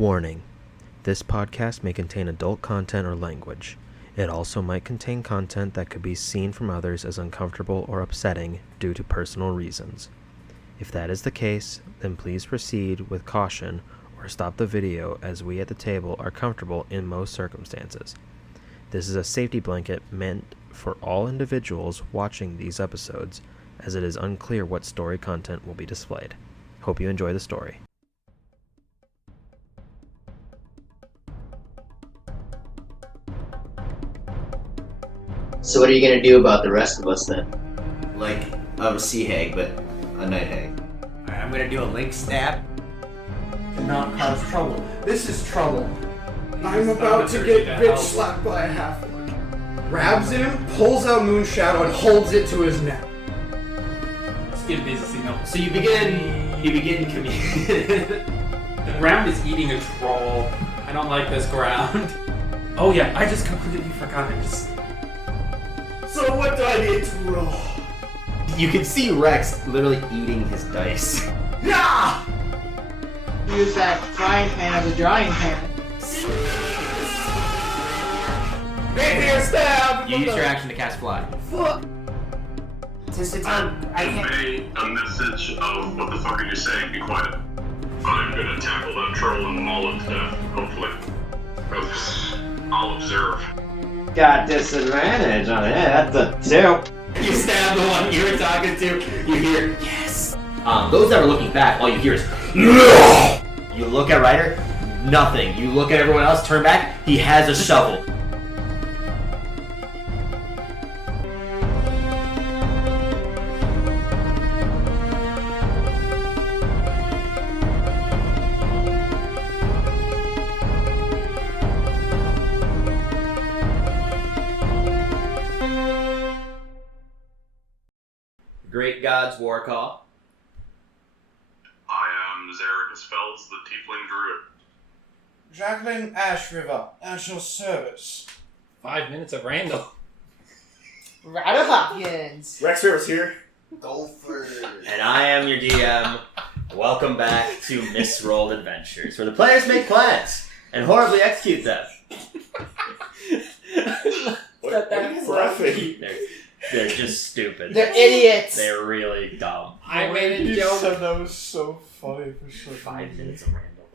Warning: this podcast may contain adult content or language. It also might contain content that could be seen from others as uncomfortable or upsetting due to personal reasons. If that is the case, then please proceed with caution or stop the video, as we at the table are comfortable in most circumstances. This is a safety blanket meant for all individuals watching these episodes, as it is unclear what story content will be displayed. Hope you enjoy the story. So what are you gonna do about the rest of us then? Like a sea hag, but a night hag. Alright, I'm gonna do a link stab. Do not cause trouble. This is trouble. I'm about to get bitch slapped by a halfling. Grabs him, pulls out Moon Shadow, and holds it to his neck. Let's get a busy signal. So you begin communing. The ground is eating a troll. I don't like this ground. Oh yeah, I just completely forgot it. So what do I need to roll? You can see Rex literally eating his dice. Yeah! Use that frying pan as a drying pan. Rapier stab! You use your action to cast fly. Fuck! I can't. Convey a message of what the fuck are you saying? Be quiet. I'm gonna tackle that troll and maul it to death, hopefully. I'll observe. Got disadvantage on it. That's a 2. You stab the one you were talking to. You hear yes. Those that are looking back, all you hear is no. You look at Ryder, nothing. You look at everyone else, turn back. He has a shovel. Great God's War Call. I am Zaricus Fells, the Tiefling Druid. Jacqueline Ash River, at your service. 5 minutes of Randall. Ryder Hopkins. Rex River's here. Gopher. And I am your DM. Welcome back to Misrolled Adventures, where the players make plans and horribly execute them. What are you laughing? They're just stupid. They're idiots. They're really dumb. I made a You joke. said that was so funny for sure. 5 minutes of Randall.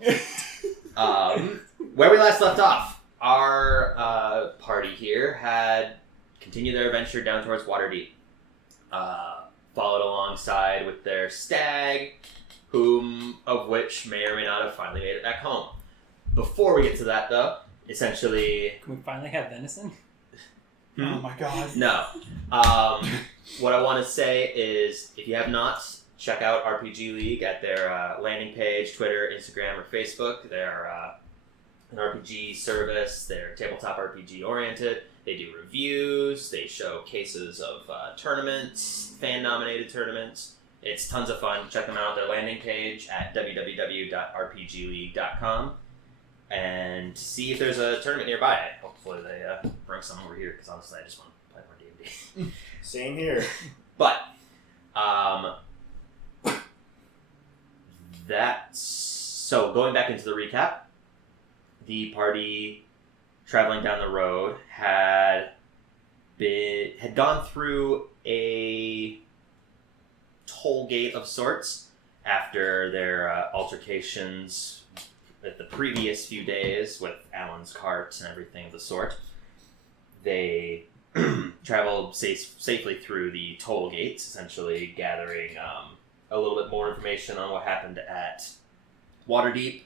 Where we last left off, our party here had continued their adventure down towards Waterdeep. Followed alongside with their stag, of which may or may not have finally made it back home. Before we get to that, though, essentially... Can we finally have venison? Oh my god. No. What I want to say is, if you have not, check out RPGLeague at their landing page, Twitter, Instagram, or Facebook. They're an RPG service. They're tabletop RPG oriented. They do reviews. They show cases of tournaments, fan-nominated tournaments. It's tons of fun. Check them out. Their landing page at www.rpgleague.com and see if there's a tournament nearby. Hopefully they bring some over here, because honestly I just want to play more D&D. Same here. But that's so. Going back into the recap, the party traveling down the road had gone through a toll gate of sorts after their altercations the previous few days with Alan's cart and everything of the sort. They traveled safely through the toll gates, essentially gathering a little bit more information on what happened at Waterdeep.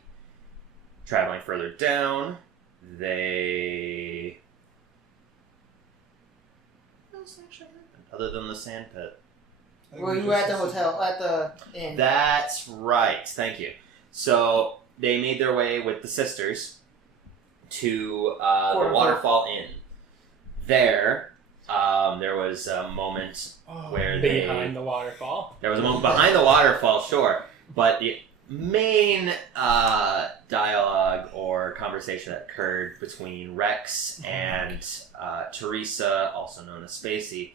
Traveling further down, they... What else actually happened other than the sand pit? Well, you were at the hotel, at the inn. That's right, thank you. So they made their way with the sisters to the Waterfall Inn. There was a moment where Behind the waterfall. There was a moment behind the waterfall, sure, but the main dialogue or conversation that occurred between Rex and Teresa, also known as Spacey,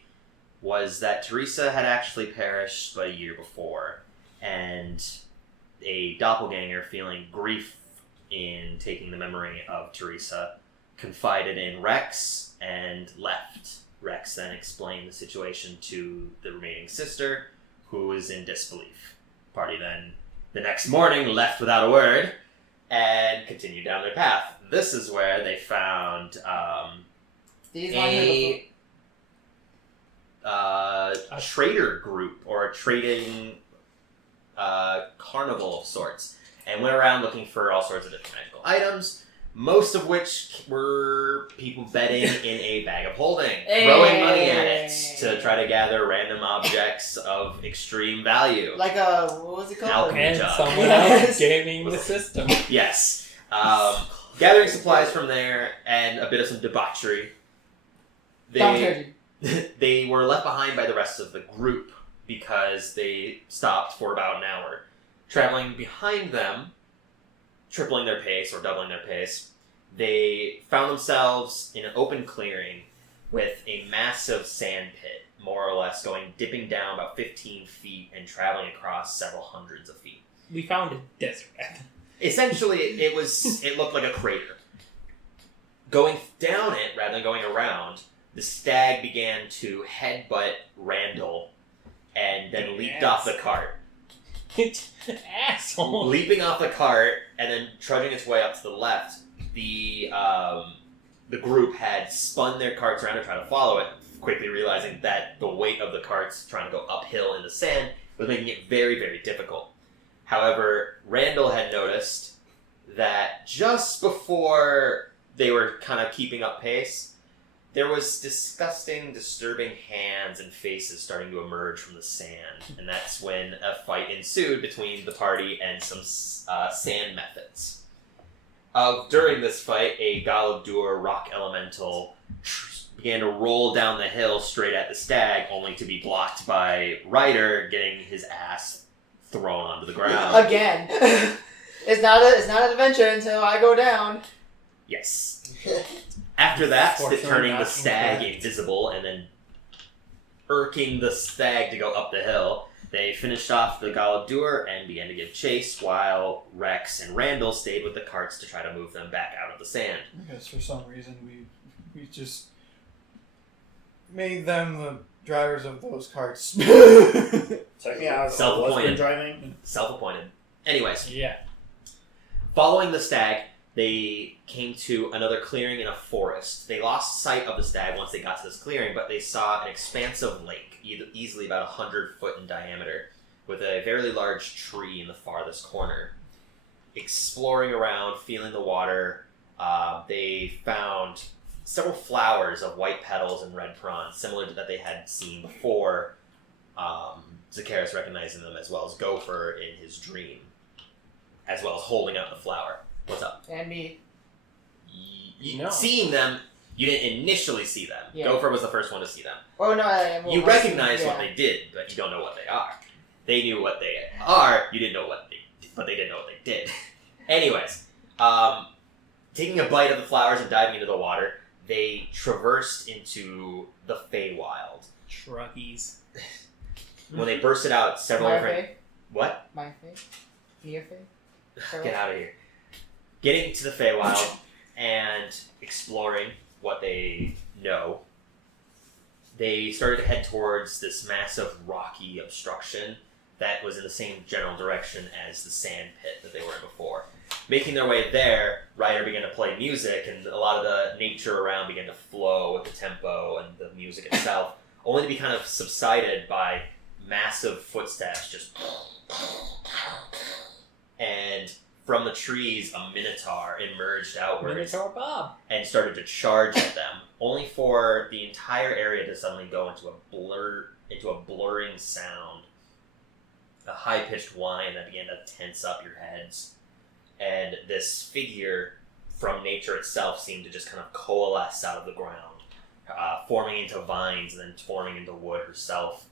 was that Teresa had actually perished about a year before, and a doppelganger feeling grief in taking the memory of Teresa, confided in Rex, and left. Rex then explained the situation to the remaining sister, who was in disbelief. Party then, the next morning, left without a word, and continued down their path. This is where they found a trader group, or a trading carnival of sorts, and went around looking for all sorts of different magical items, most of which were people betting in a bag of holding, throwing money at it to try to gather random objects of extreme value. Like a, what was it called? Alchemy And job. someone else gaming the system. Yes. Gathering supplies from there and a bit of some debauchery. They were left behind by the rest of the group because they stopped for about an hour. Traveling behind them, tripling their pace or doubling their pace, they found themselves in an open clearing with a massive sand pit, more or less dipping down about 15 feet and traveling across several hundreds of feet. We found a desert. Essentially, it looked like a crater. Going down it rather than going around, the stag began to headbutt Randall and then leaped off the cart. Asshole. Leaping off the cart and then trudging its way up to the left, the group had spun their carts around to try to follow it, quickly realizing that the weight of the carts trying to go uphill in the sand was making it very, very difficult. However, Randall had noticed that just before they were kind of keeping up pace, there was disgusting, disturbing hands and faces starting to emerge from the sand, and that's when a fight ensued between the party and some sand methods. During this fight, a Galadur rock elemental began to roll down the hill straight at the stag, only to be blocked by Ryder getting his ass thrown onto the ground. Again. It's not an adventure until I go down. Yes. After that, Fortunately, turning the not stag incorrect. invisible and then irking the stag to go up the hill, they finished off the Galadur and began to give chase, while Rex and Randall stayed with the carts to try to move them back out of the sand. I guess for some reason we just made them the drivers of those carts. Check me out. Self-appointed. Driving. Self-appointed. Anyways, Yeah. following the stag, they came to another clearing in a forest. They lost sight of the stag once they got to this clearing, but they saw an expansive lake, easily about 100 foot in diameter, with a very large tree in the farthest corner. Exploring around, feeling the water, they found several flowers of white petals and red prawns, similar to that they had seen before. Zacchaeus recognizing them, as well as Gopher in his dream, as well as holding up the flower. What's up? And me. No. Seeing them, you didn't initially see them. Yeah. Gopher was the first one to see them. Oh, no, You recognize what they did, but you don't know what they are. They knew what they are, you didn't know what they did, but they didn't know what they did. Anyways, taking a bite of the flowers and diving into the water, they traversed into the Feywild. Shruggies. When they bursted out several different... What? My face? Near face? Get out of here. Getting to the Feywild and exploring what they know, they started to head towards this massive rocky obstruction that was in the same general direction as the sand pit that they were in before. Making their way there, Ryder began to play music, and a lot of the nature around began to flow with the tempo and the music itself, only to be kind of subsided by massive footsteps just... And from the trees, a minotaur emerged outwards Minotaur Bob. and started to charge at them, only for the entire area to suddenly go into a blurring sound, a high-pitched whine that began to tense up your heads, and this figure from nature itself seemed to just kind of coalesce out of the ground, forming into vines and then forming into wood herself.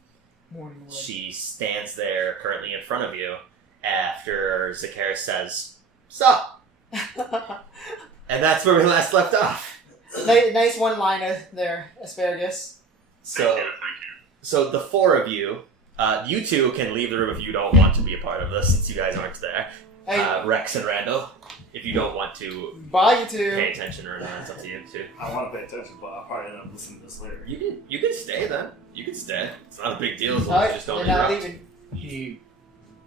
She stands there currently in front of you after Zacchaeus says, "Sup?" And that's where we last left off. Nice one-liner there, Asparagus. Thank you. So the four of you, you two can leave the room if you don't want to be a part of this, since you guys aren't there. Hey, Rex and Randall. If you don't want to Bye, you two. pay attention or not, it's up to you too. I want to pay attention, but I'll probably end up listening to this later. You can stay then. You can stay. It's not a big deal as long as you just don't They're not interrupt. leaving.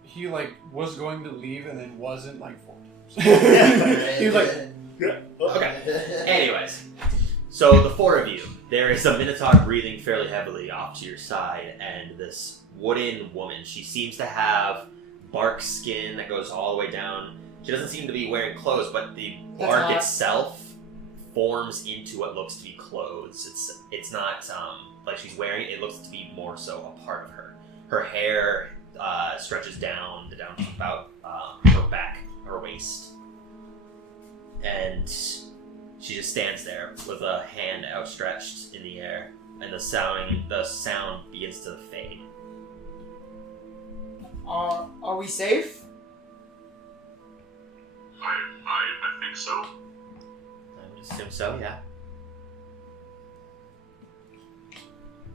He like was going to leave and then wasn't like 4 Yeah. He was like, Okay. Anyways, so the four of you, there is a Minotaur breathing fairly heavily off to your side, and this wooden woman. She seems to have bark skin that goes all the way down. She doesn't seem to be wearing clothes, but the That's bark hot. itself forms into what looks to be clothes. It's not like she's wearing it. It looks to be more so a part of her. Her hair stretches down to about her back, her waist, and she just stands there with a hand outstretched in the air, and the sound begins to fade. Are we safe? I think so. I would assume so, yeah.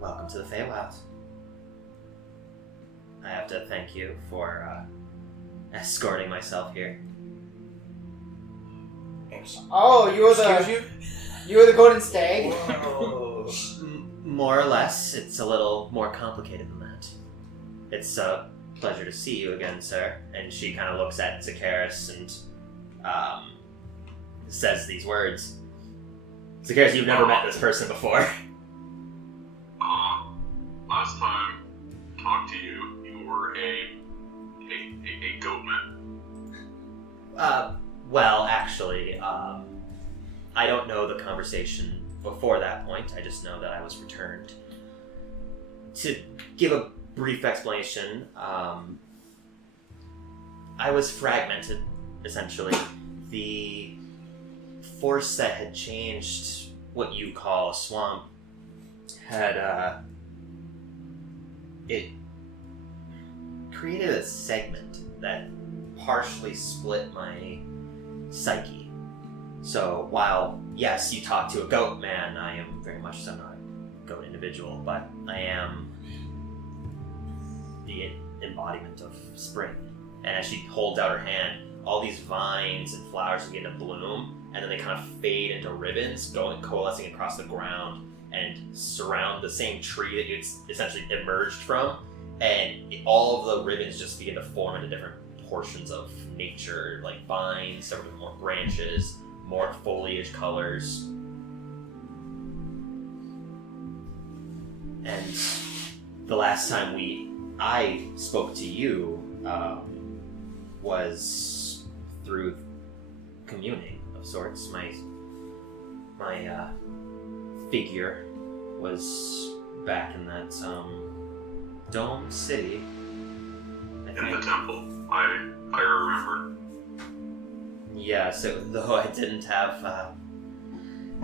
Welcome to the Feywilds. I have to thank you for escorting myself here. Oh, you were the golden stag. More or less. It's a little more complicated than that. It's a pleasure to see you again, sir. And she kind of looks at Zakaris and says these words. Zakaris, you've never met this person before. Last time I talked to you, you were a goat man. Well, actually, I don't know the conversation before that point. I just know that I was returned. To give a brief explanation, I was fragmented, essentially. The force that had changed what you call a swamp had, it created a segment that partially split my psyche. So while, yes, you talk to a goat man, I am very much so not a goat individual, but I am the embodiment of spring. And as she holds out her hand, all these vines and flowers begin to bloom, and then they kind of fade into ribbons, coalescing across the ground and surround the same tree that you essentially emerged from. And all of the ribbons just begin to form into different portions of nature, like vines, several more branches, more foliage colors. And the last time I spoke to you was through communing of sorts. My figure was back in that dome city. In the temple. I remember. Yes, though I didn't have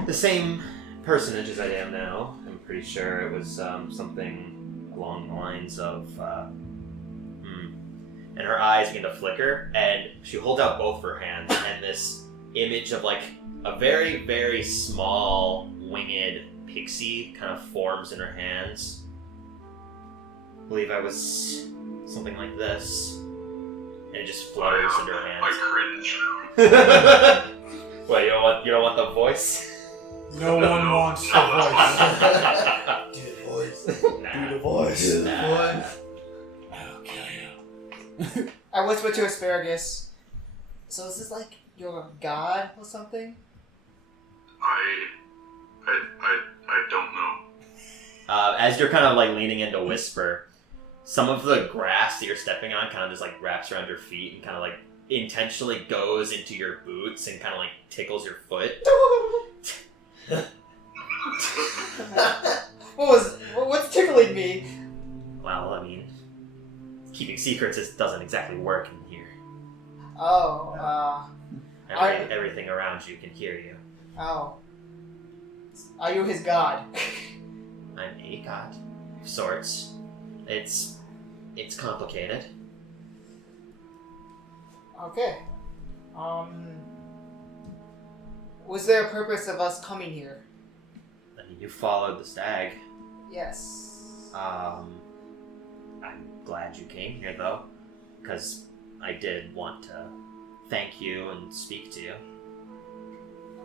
the same personage as I am now. I'm pretty sure it was something along the lines of and her eyes begin to flicker, and she holds out both of her hands, and this image of like a very, very small winged pixie kind of forms in her hands. I believe I was something like this, and it just flutters into her hands. I cringe. What, you don't want the voice? no one wants the voice. Do the voice. Nah. Do the voice. Do the Nah. voice. I whisper to Asparagus. So is this like your god or something? I don't know. As you're kind of like leaning in to whisper, some of the grass that you're stepping on kind of just like wraps around your feet and kind of like intentionally goes into your boots and kind of like tickles your foot. What's tickling me? Well, I mean, keeping secrets doesn't exactly work in here. Oh, Everything around you can hear you. oh. Are you his god? I'm a god of sorts. It's complicated. Okay. Was there a purpose of us coming here? I mean, you followed the stag. Yes. I'm glad you came here, though, because I did want to thank you and speak to you.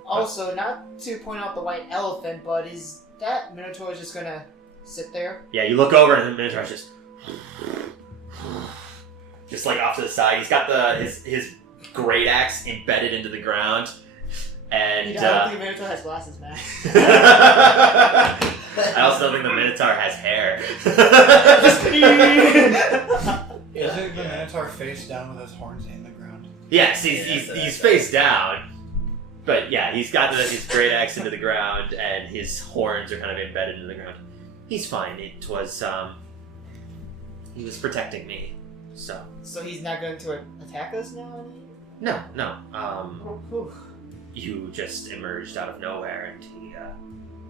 Also, not to point out the white elephant, but is that Minotaur just gonna sit there? Yeah, you look over and the Minotaur's just like off to the side. He's got his great axe embedded into the ground, and I don't think Minotaur has glasses, man. I also don't think the Minotaur has hair. Isn't the Minotaur face down with his horns in the ground? Yes, he's face down. But yeah, he's got his great axe into the ground, and his horns are kind of embedded into the ground. He's fine. It was, he was protecting me, so. So he's not going to attack us now? No. Whew. You just emerged out of nowhere, and he,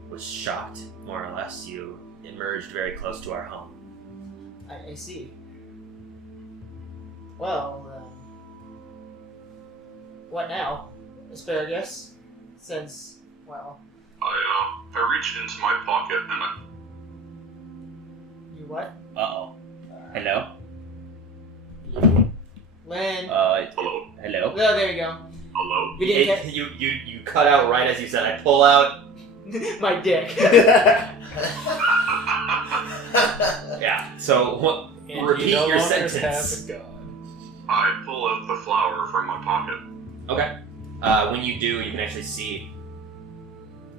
was shocked, more or less. You emerged very close to our home. I see. Well, what now? Asparagus? Since, well... I reached into my pocket and I... You what? Uh-oh. Hello? Lynn? Hello? Hello? Oh, there you go. Hello? We didn't get... You cut out right as you said. I pull out... my dick. Yeah, so what? And Repeat you no your longer sentence. have a god. I pull out the flower from my pocket. Okay. When you do, you can actually see.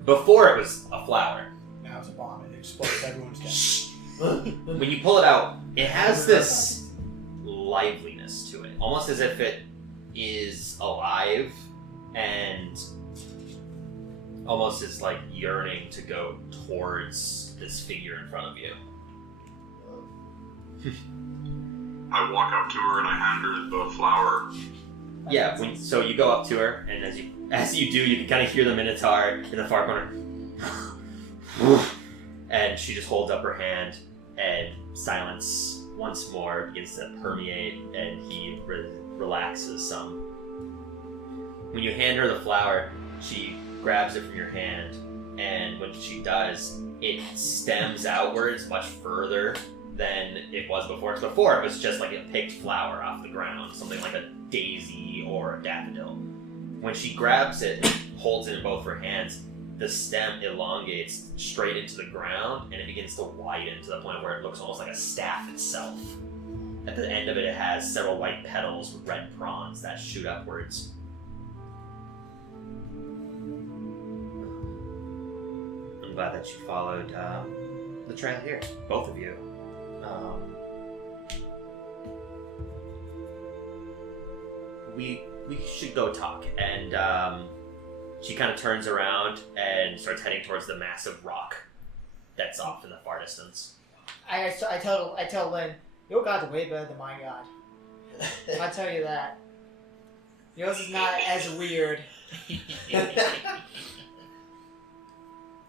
Before it was a flower. Now it's a bomb. It explodes. Everyone's dead. When you pull it out, it has this liveliness to it, almost as if it is alive and almost is like yearning to go towards this figure in front of you. I walk up to her and I hand her the flower. Yeah, so you go up to her, and as you do, you can kind of hear the Minotaur in the far corner. And she just holds up her hand, and silence once more begins to permeate, and he relaxes some. When you hand her the flower, she grabs it from your hand, and when she does, it stems outwards much further than it was before. Because before, it was just like a picked flower off the ground, something like a daisy or a daffodil. When she grabs it, holds it in both her hands, the stem elongates straight into the ground, and it begins to widen to the point where it looks almost like a staff itself. At the end of it, it has several white petals with red prawns that shoot upwards. I'm glad that you followed the trail here, both of you. We should go talk. And she kind of turns around and starts heading towards the massive rock that's off in the far distance. I tell Lynn, your god's way better than my god. I'll tell you that. Yours is not as weird.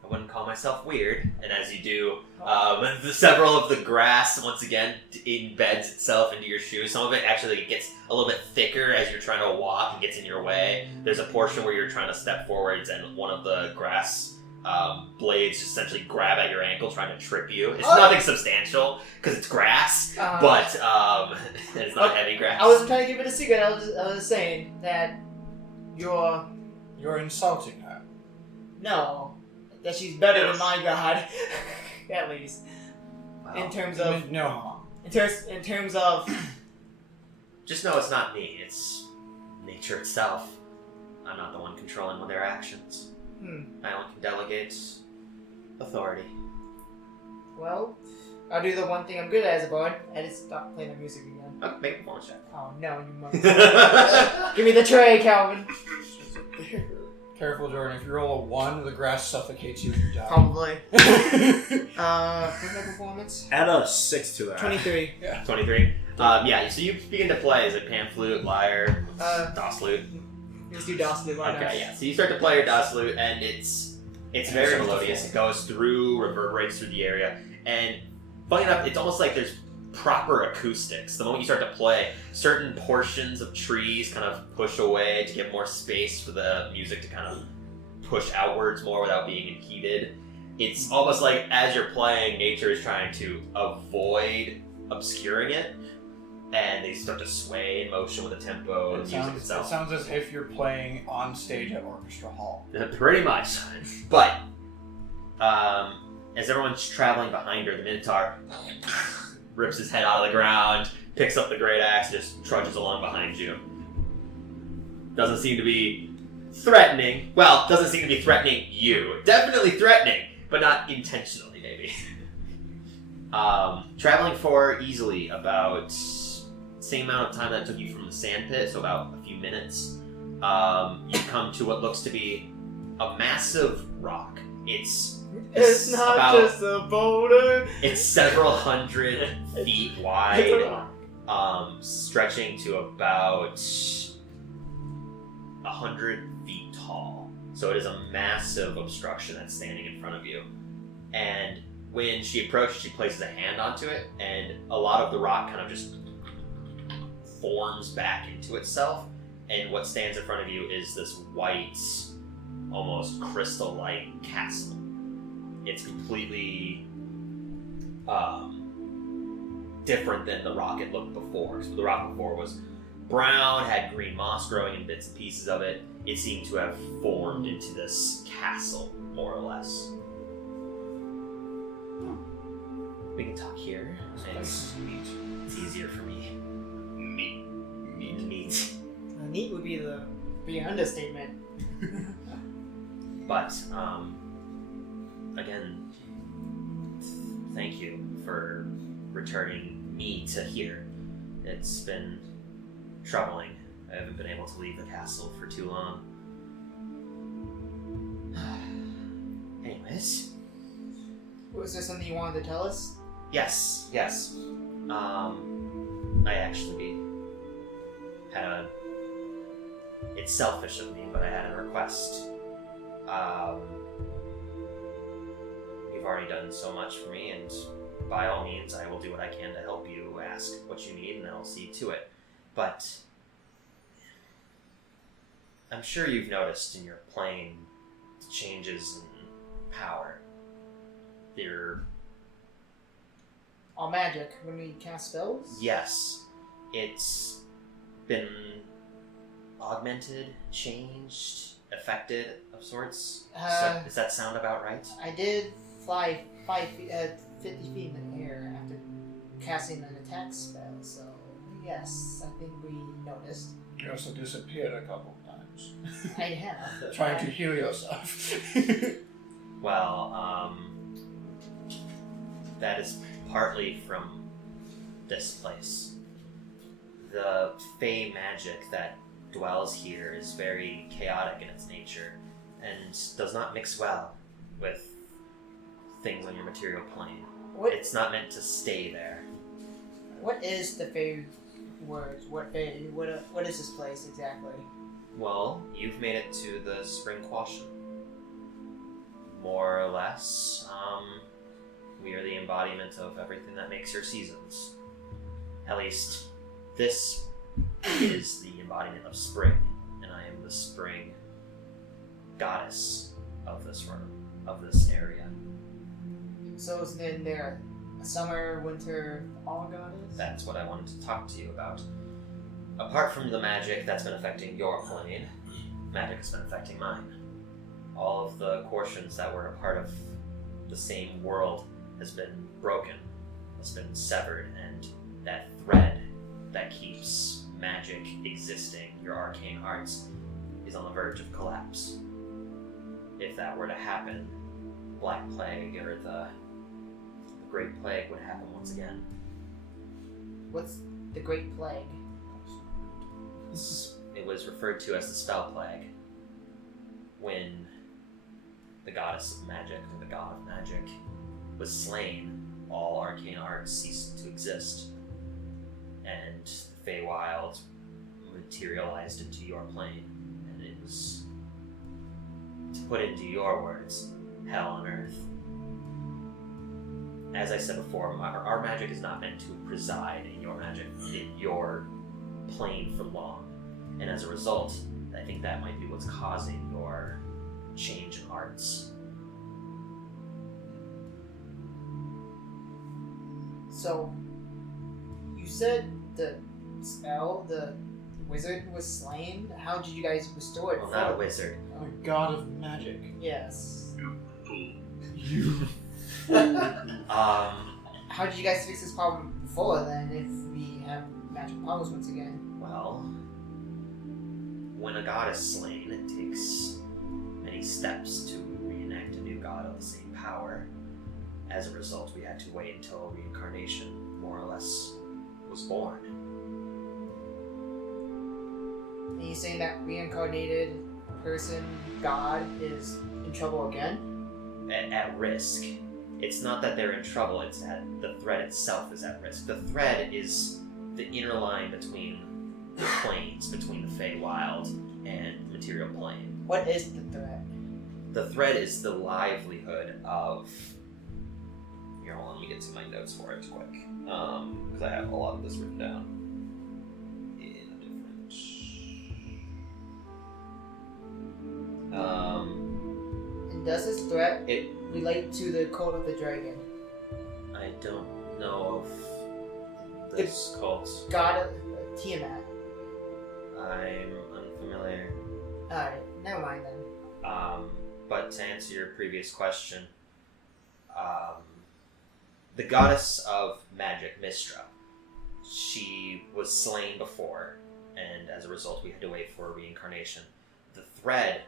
I wouldn't call myself weird, and as you do, several of the grass once again embeds itself into your shoes. Some of it actually gets a little bit thicker as you're trying to walk and gets in your way. There's a portion where you're trying to step forwards, and one of the grass blades just essentially grab at your ankle, trying to trip you. It's nothing substantial because it's grass, but it's not heavy grass. I wasn't trying to give it a secret. I was saying that you're insulting her. No. That she's better than my god, at least. Wow. In terms of no. In terms of, just know it's not me. It's nature itself. I'm not the one controlling their actions. I only can delegate authority. Well, I'll do the one thing I'm good at as a bard. I just stop playing the music again. Okay, make a performance check. Oh no, you mother! Give me the tray, Calvin. Careful, Jordan. If you roll a 1, the grass suffocates you and you die. Probably. What's my performance? Add a 6 to that. 23. Yeah. 23. Yeah. So you begin to play. Is it pan flute, lyre, DOS flute? Let's do DOS flute. Why not? Okay. Yeah. So you start to play your DOS flute, and it's very melodious. It goes through, reverberates through the area, and funny enough, it's almost like there's proper acoustics. The moment you start to play, certain portions of trees kind of push away to give more space for the music to kind of push outwards more without being impeded. It's almost like as you're playing, nature is trying to avoid obscuring it, and they start to sway in motion with the tempo and the music It itself. sounds as if you're playing on stage at Orchestra Hall. Pretty much. But as everyone's traveling behind her, the Minotaur rips his head out of the ground, picks up the great axe, just trudges along behind you. Doesn't seem to be threatening. Well, doesn't seem to be threatening you. Definitely threatening, but not intentionally, maybe. Traveling for easily about same amount of time that it took you from the sand pit, so about a few minutes. You come to what looks to be a massive rock. It's not about- just a boulder. It's several hundred feet wide, stretching to about 100 feet tall. So it is a massive obstruction that's standing in front of you. And when she approaches, she places a hand onto it, and a lot of the rock kind of just forms back into itself. And what stands in front of you is this white, almost crystal-like castle. It's completely different than the rock it looked before. So the rock before was brown, had green moss growing in bits and pieces of it. It seemed to have formed into this castle, more or less. We can talk here. It's easier for me. Neat. Neat would be an understatement. But, again, thank you for returning me to here. It's been troubling. I haven't been able to leave the castle for too long. Anyways. Was there something you wanted to tell us? Yes. I actually had it's selfish of me, but I had a request. You've already done so much for me, and by all means, I will do what I can to help you. Ask what you need, and I'll see to it. But I'm sure you've noticed in your playing changes in power. All magic when we cast spells? Yes, it's been augmented, changed, affected of sorts. Does that sound about right? I did fly 50 feet in the air after casting an attack spell, so yes, I think we noticed. You also disappeared a couple times. I have. Trying to heal yourself. Well, that is partly from this place. The fey magic that dwells here is very chaotic in its nature and does not mix well with things on your material plane. It's not meant to stay there. What is the fey words? What is this place exactly? Well, you've made it to the spring Quorshon. More or less, we are the embodiment of everything that makes your seasons. At least, this is the embodiment of spring, and I am the spring goddess of this room, of this area. So is then there a summer, winter, fall goddess? That's what I wanted to talk to you about. Apart from the magic that's been affecting your plane, magic has been affecting mine. All of the Quorshons that were a part of the same world has been broken, has been severed, and that thread that keeps magic existing, your arcane arts, is on the verge of collapse. If that were to happen, Black Plague or the Great Plague would happen once again. What's the Great Plague? It was referred to as the Spell Plague when the goddess of magic, or the god of magic, was slain. All arcane arts ceased to exist, and the Feywild materialized into your plane, and it was, to put into your words, hell on earth. As I said before, our magic is not meant to preside in your plane for long, and as a result, I think that might be what's causing your change in arts. So, you said the spell, the wizard was slain? How did you guys restore it? Well, not a wizard. The god of magic. Yes. Fool. How did you guys fix this problem before then if we have magic powers once again? Well, when a god is slain, it takes many steps to reenact a new god of the same power. As a result, we had to wait until reincarnation, more or less, was born. And you saying that reincarnated person, god, is in trouble again? At risk. It's not that they're in trouble, it's that the thread itself is at risk. The thread is the inner line between the planes, between the Feywild and material plane. What is the threat? The thread is the livelihood of... Here, hold on, let me get to my notes for it quick. Because I have a lot of this written down in a different... And does this threat relate to the Cult of the Dragon? I don't know of this cult. God of Tiamat. I'm unfamiliar. Alright, never mind then. But to answer your previous question, the goddess of magic, Mistra, she was slain before, and as a result we had to wait for reincarnation. The thread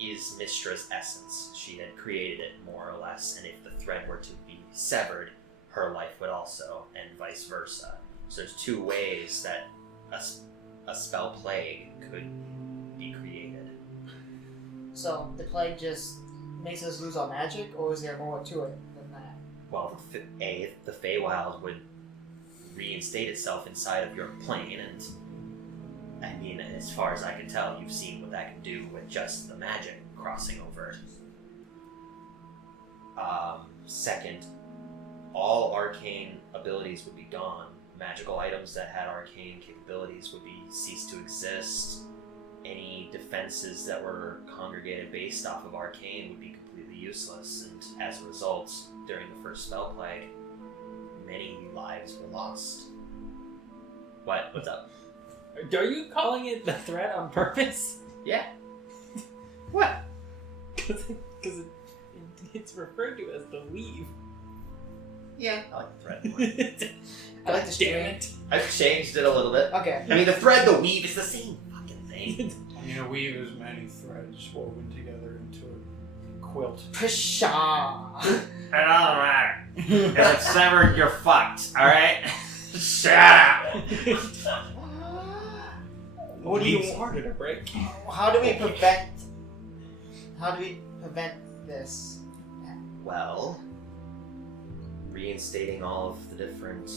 is Mistra's essence. She had created it, more or less, and if the thread were to be severed, her life would also, and vice versa. So there's two ways that a spell plague could be created. So the plague just makes us lose our magic, or is there more to it than that? Well, the Feywild would reinstate itself inside of your plane, and I mean, as far as I can tell, you've seen what that can do with just the magic crossing over. Second, all arcane abilities would be gone. Magical items that had arcane capabilities would be cease to exist. Any defenses that were congregated based off of arcane would be completely useless, and as a result, during the first spell plague, many lives were lost. What's up? Are you calling it the threat on purpose? Yeah. What? Because it's referred to as the weave. Yeah, I like the thread more. I like the Damn string. it. I've changed it a little bit. Okay. I mean, the thread, the weave, is the same fucking thing. I mean, a weave is many threads woven together into a quilt. Pshaw! It doesn't matter. If it's severed, you're fucked, alright? Shut up! What do you Weave's want? harder to break. How do we prevent this? Well, reinstating all of the different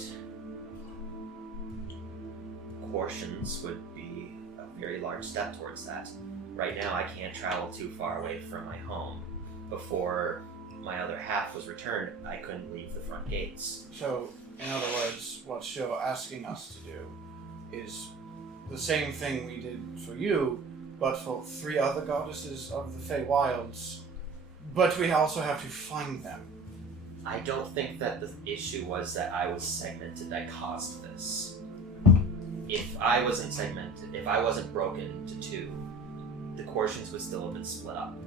Quorshons would be a very large step towards that. Right now, I can't travel too far away from my home. Before my other half was returned, I couldn't leave the front gates. So, in other words, what you're asking us to do is the same thing we did for you, but for 3 other goddesses of the Feywilds. But we also have to find them. I don't think that the issue was that I was segmented that caused this. If I wasn't segmented, if I wasn't broken to 2, the Quorshons would still have been split up.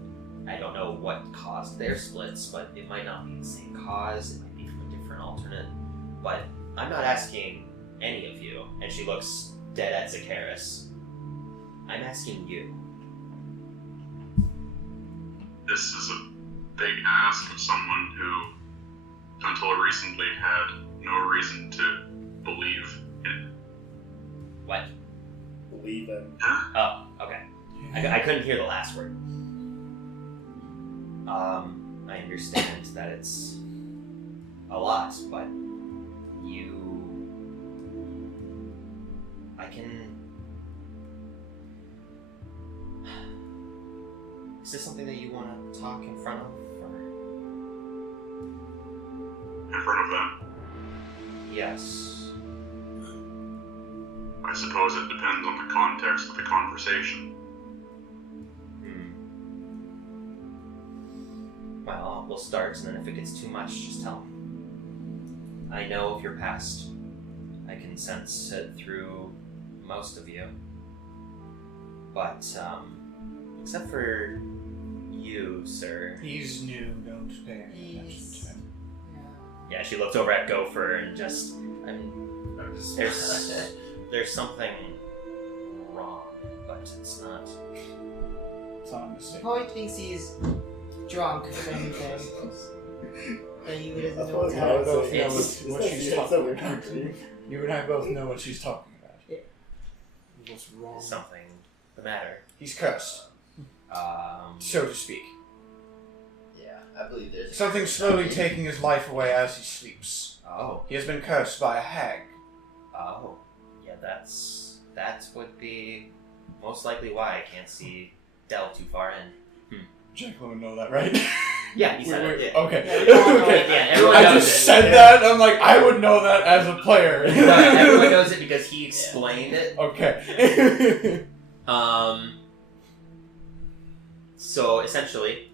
I don't know what caused their splits, but it might not be the same cause, it might be from a different alternate. But I'm not asking any of you, and she looks dead at Zakaris. I'm asking you. This is a big ask from someone who, until recently, had no reason to believe in. What? Believe in. Oh, okay. I couldn't hear the last word. I understand that it's a lot, but I can... Is this something that you want to talk in front of? Or... In front of them. Yes. I suppose it depends on the context of the conversation. Well, we'll start, and then if it gets too much, just tell me. I know of your past. I can sense it through most of you. But, except for you, sir. He's new, don't pay any attention to him. Yeah, she looks over at Gopher and just, there's something wrong, but it's not. It's not a mistake. Probably thinks he's drunk, if anything. But you doesn't That's know what what's I I don't know happening. if you know It's- what she's talking about. You and I both know what she's talking about. Yeah. What's wrong? Something the matter. He's cursed, so to speak. Yeah, I believe there's Something slowly taking his life away as he sleeps. Oh, He has been cursed by a hag. yeah, that would be most likely why I can't see delve too far in. Jacqueline would know that, right? Yeah, he said it. Yeah. Okay. Yeah, we all know okay. it. Yeah, everyone I knows just it. said that. I'm like, I would know that as a player. No, everyone knows it because he explained it. Okay. So essentially,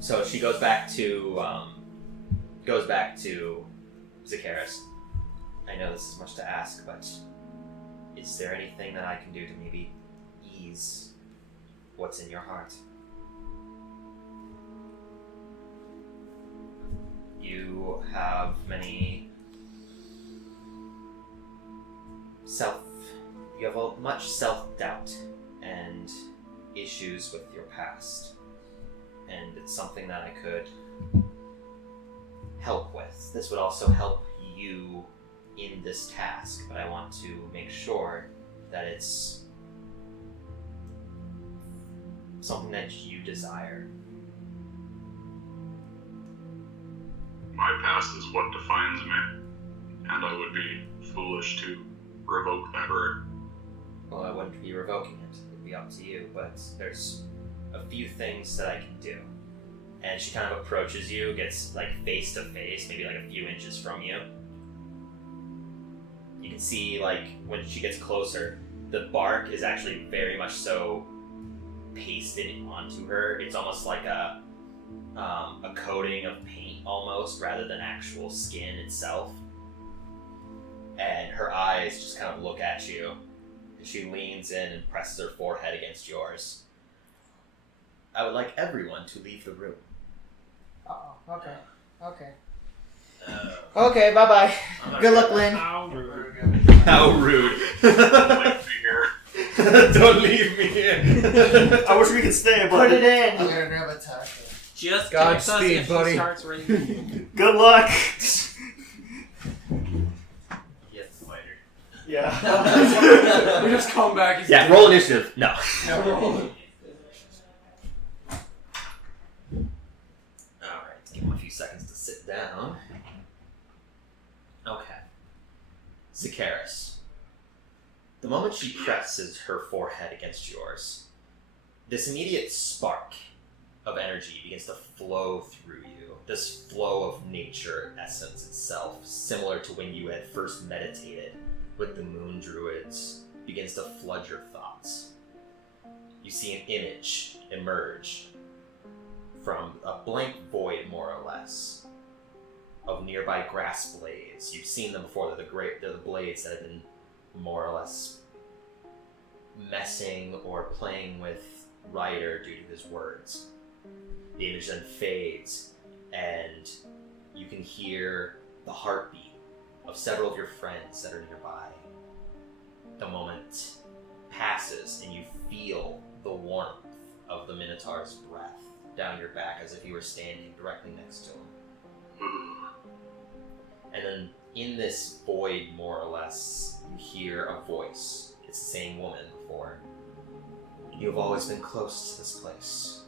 so she goes back to Zakaris. I know this is much to ask, but is there anything that I can do to maybe ease what's in your heart? You have many you have much self-doubt and issues with your past, and it's something that I could help with. This would also help you in this task, but I want to make sure that it's something that you desire. My past is what defines me, and I would be foolish to revoke that right. Well, I wouldn't be revoking it. It'd be up to you, but there's a few things that I can do. And she kind of approaches you, gets like face to face, maybe like a few inches from you. You can see, like, when she gets closer, the bark is actually very much so pasted onto her. It's almost like a coating of paint almost, rather than actual skin itself. And her eyes just kind of look at you. And she leans in and presses her forehead against yours. I would like everyone to leave the room. Uh-oh. Okay. Okay, bye-bye. Good luck, Lynn. How rude. How rude. Leave me here. Don't leave me here. I wish we could stay, but Put it in. I'm gonna grab a taco. Just Godspeed, text us if she buddy. starts raving. good luck. Yes, later. Yeah. We just come back. He's Yeah, roll initiative. No. Alright, give him a few seconds to sit down. Okay. Zakaris. The moment she presses her forehead against yours, this immediate spark of energy begins to flow through you. This flow of nature essence itself, similar to when you had first meditated with the moon druids, begins to flood your thoughts. You see an image emerge from a blank void, more or less, of nearby grass blades. You've seen them before. They're the blades that have been more or less messing or playing with Ryder due to his words. The image then fades, and you can hear the heartbeat of several of your friends that are nearby. The moment passes, and you feel the warmth of the Minotaur's breath down your back as if you were standing directly next to him. And then in this void, more or less, you hear a voice. It's the same woman before. You have always been close to this place.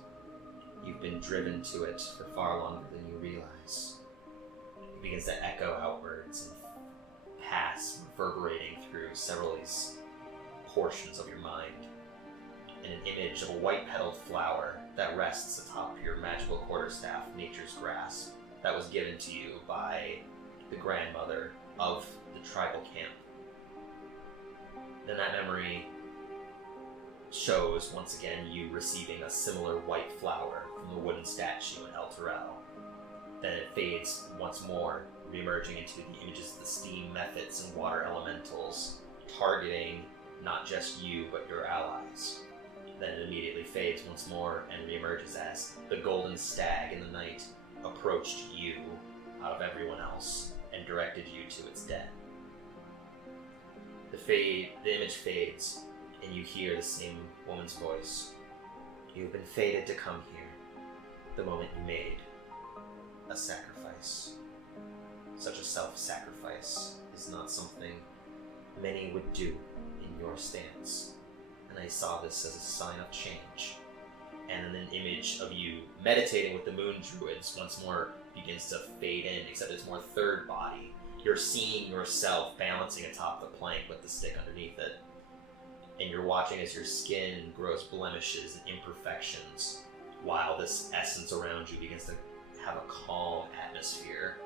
You've been driven to it for far longer than you realize. It begins to echo outwards and pass, reverberating through several of these portions of your mind. And an image of a white-petaled flower that rests atop your magical quarterstaff, Nature's Grasp, that was given to you by the grandmother of the tribal camp. Then that memory shows, once again, you receiving a similar white flower from the wooden statue in El Terrell. Then it fades once more, reemerging into the images of the steam mephits and water elementals, targeting not just you, but your allies. Then it immediately fades once more and reemerges as the golden stag in the night approached you out of everyone else and directed you to its den. The image fades, and you hear the same woman's voice. You've been fated to come here the moment you made a sacrifice. Such a self-sacrifice is not something many would do in your stance, and I saw this as a sign of change. And an image of you meditating with the moon druids once more begins to fade in, except it's more third body. You're seeing yourself balancing atop the plank with the stick underneath it, and you're watching as your skin grows blemishes and imperfections, while this essence around you begins to have a calm atmosphere.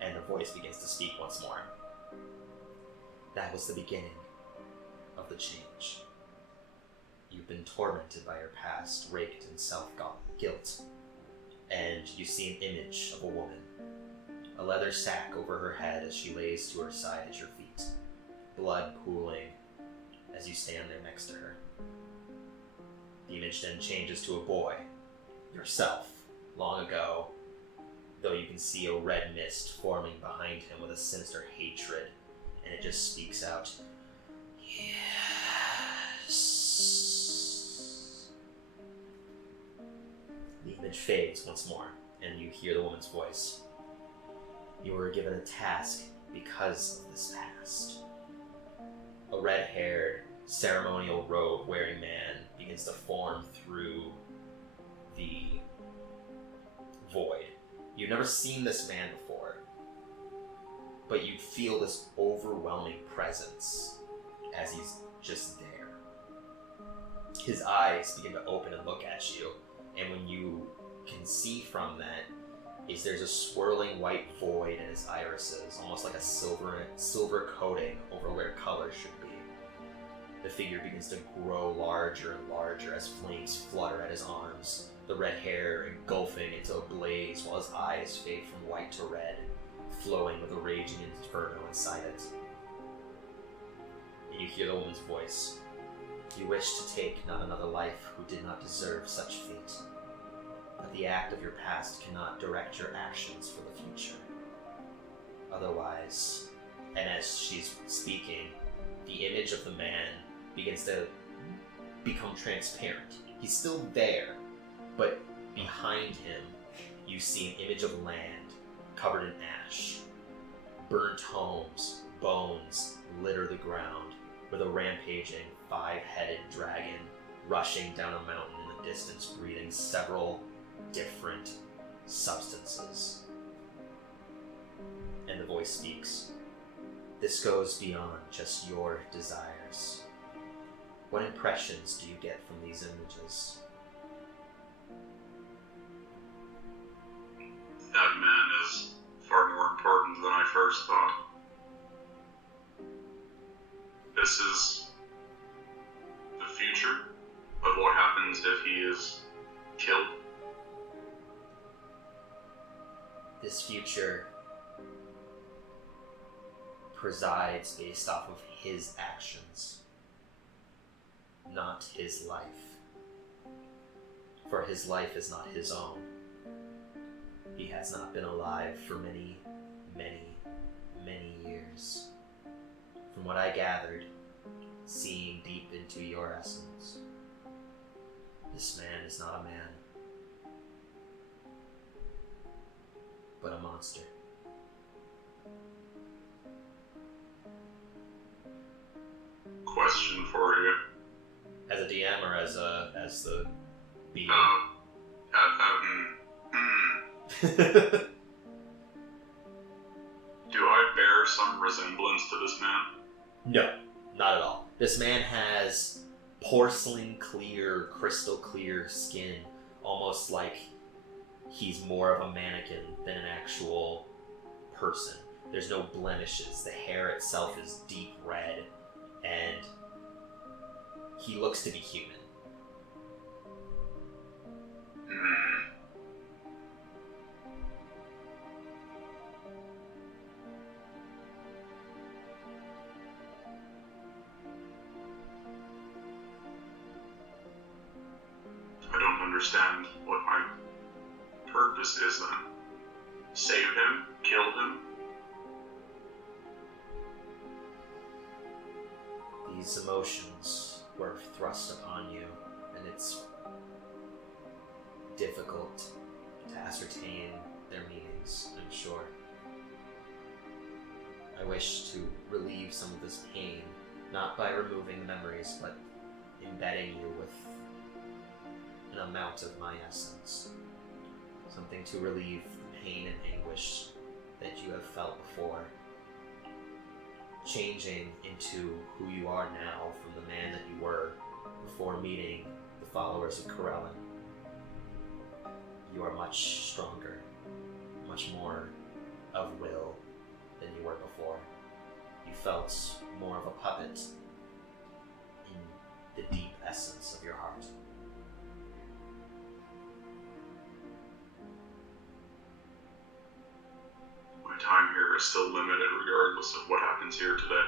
And the voice begins to speak once more. That was the beginning of the change. You've been tormented by your past, raked in self-guilt, and you see an image of a woman, a leather sack over her head as she lays to her side at your feet, blood pooling as you stand there next to her. The image then changes to a boy, yourself, long ago, though you can see a red mist forming behind him with a sinister hatred, and it just speaks out, yes. The image fades once more, and you hear the woman's voice. You were given a task because of this past. A red-haired, ceremonial robe-wearing man begins to form through the void. You've never seen this man before, but you feel this overwhelming presence as he's just there. His eyes begin to open and look at you, and when you can see from that is there's a swirling white void in his irises, almost like a silver coating over where color should be. The figure begins to grow larger and larger as flames flutter at his arms, the red hair engulfing into a blaze while his eyes fade from white to red, flowing with a raging inferno inside it. And you hear the woman's voice. You wish to take not another life who did not deserve such fate. But the act of your past cannot direct your actions for the future. Otherwise, and as she's speaking, the image of the man begins to become transparent. He's still there, but behind him, you see an image of land covered in ash. Burnt homes, bones litter the ground, with a rampaging, 5-headed dragon rushing down a mountain in the distance, breathing several different substances. And the voice speaks. This goes beyond just your desires. What impressions do you get from these images? That man is far more important than I first thought. This is the future of what happens if he is killed. This future presides based off of his actions, not his life. For his life is not his own. He has not been alive for many, many, many years. From what I gathered, seeing deep into your essence, this man is not a man, but a monster. Question for you. As a DM or as the being? Do I bear some resemblance to this man? No, not at all. This man has porcelain clear, crystal clear skin, almost like he's more of a mannequin than an actual person. There's no blemishes. The hair itself is deep red, and he looks to be human. understand what my purpose is then. Save him? Kill him? These emotions were thrust upon you, and it's difficult to ascertain their meanings, I'm sure. I wish to relieve some of this pain, not by removing memories, but embedding you with an amount of my essence. Something to relieve the pain and anguish that you have felt before. Changing into who you are now from the man that you were before meeting the followers of Corellin. You are much stronger, much more of will than you were before. You felt more of a puppet in the deep essence of your heart. My time here is still limited regardless of what happens here today.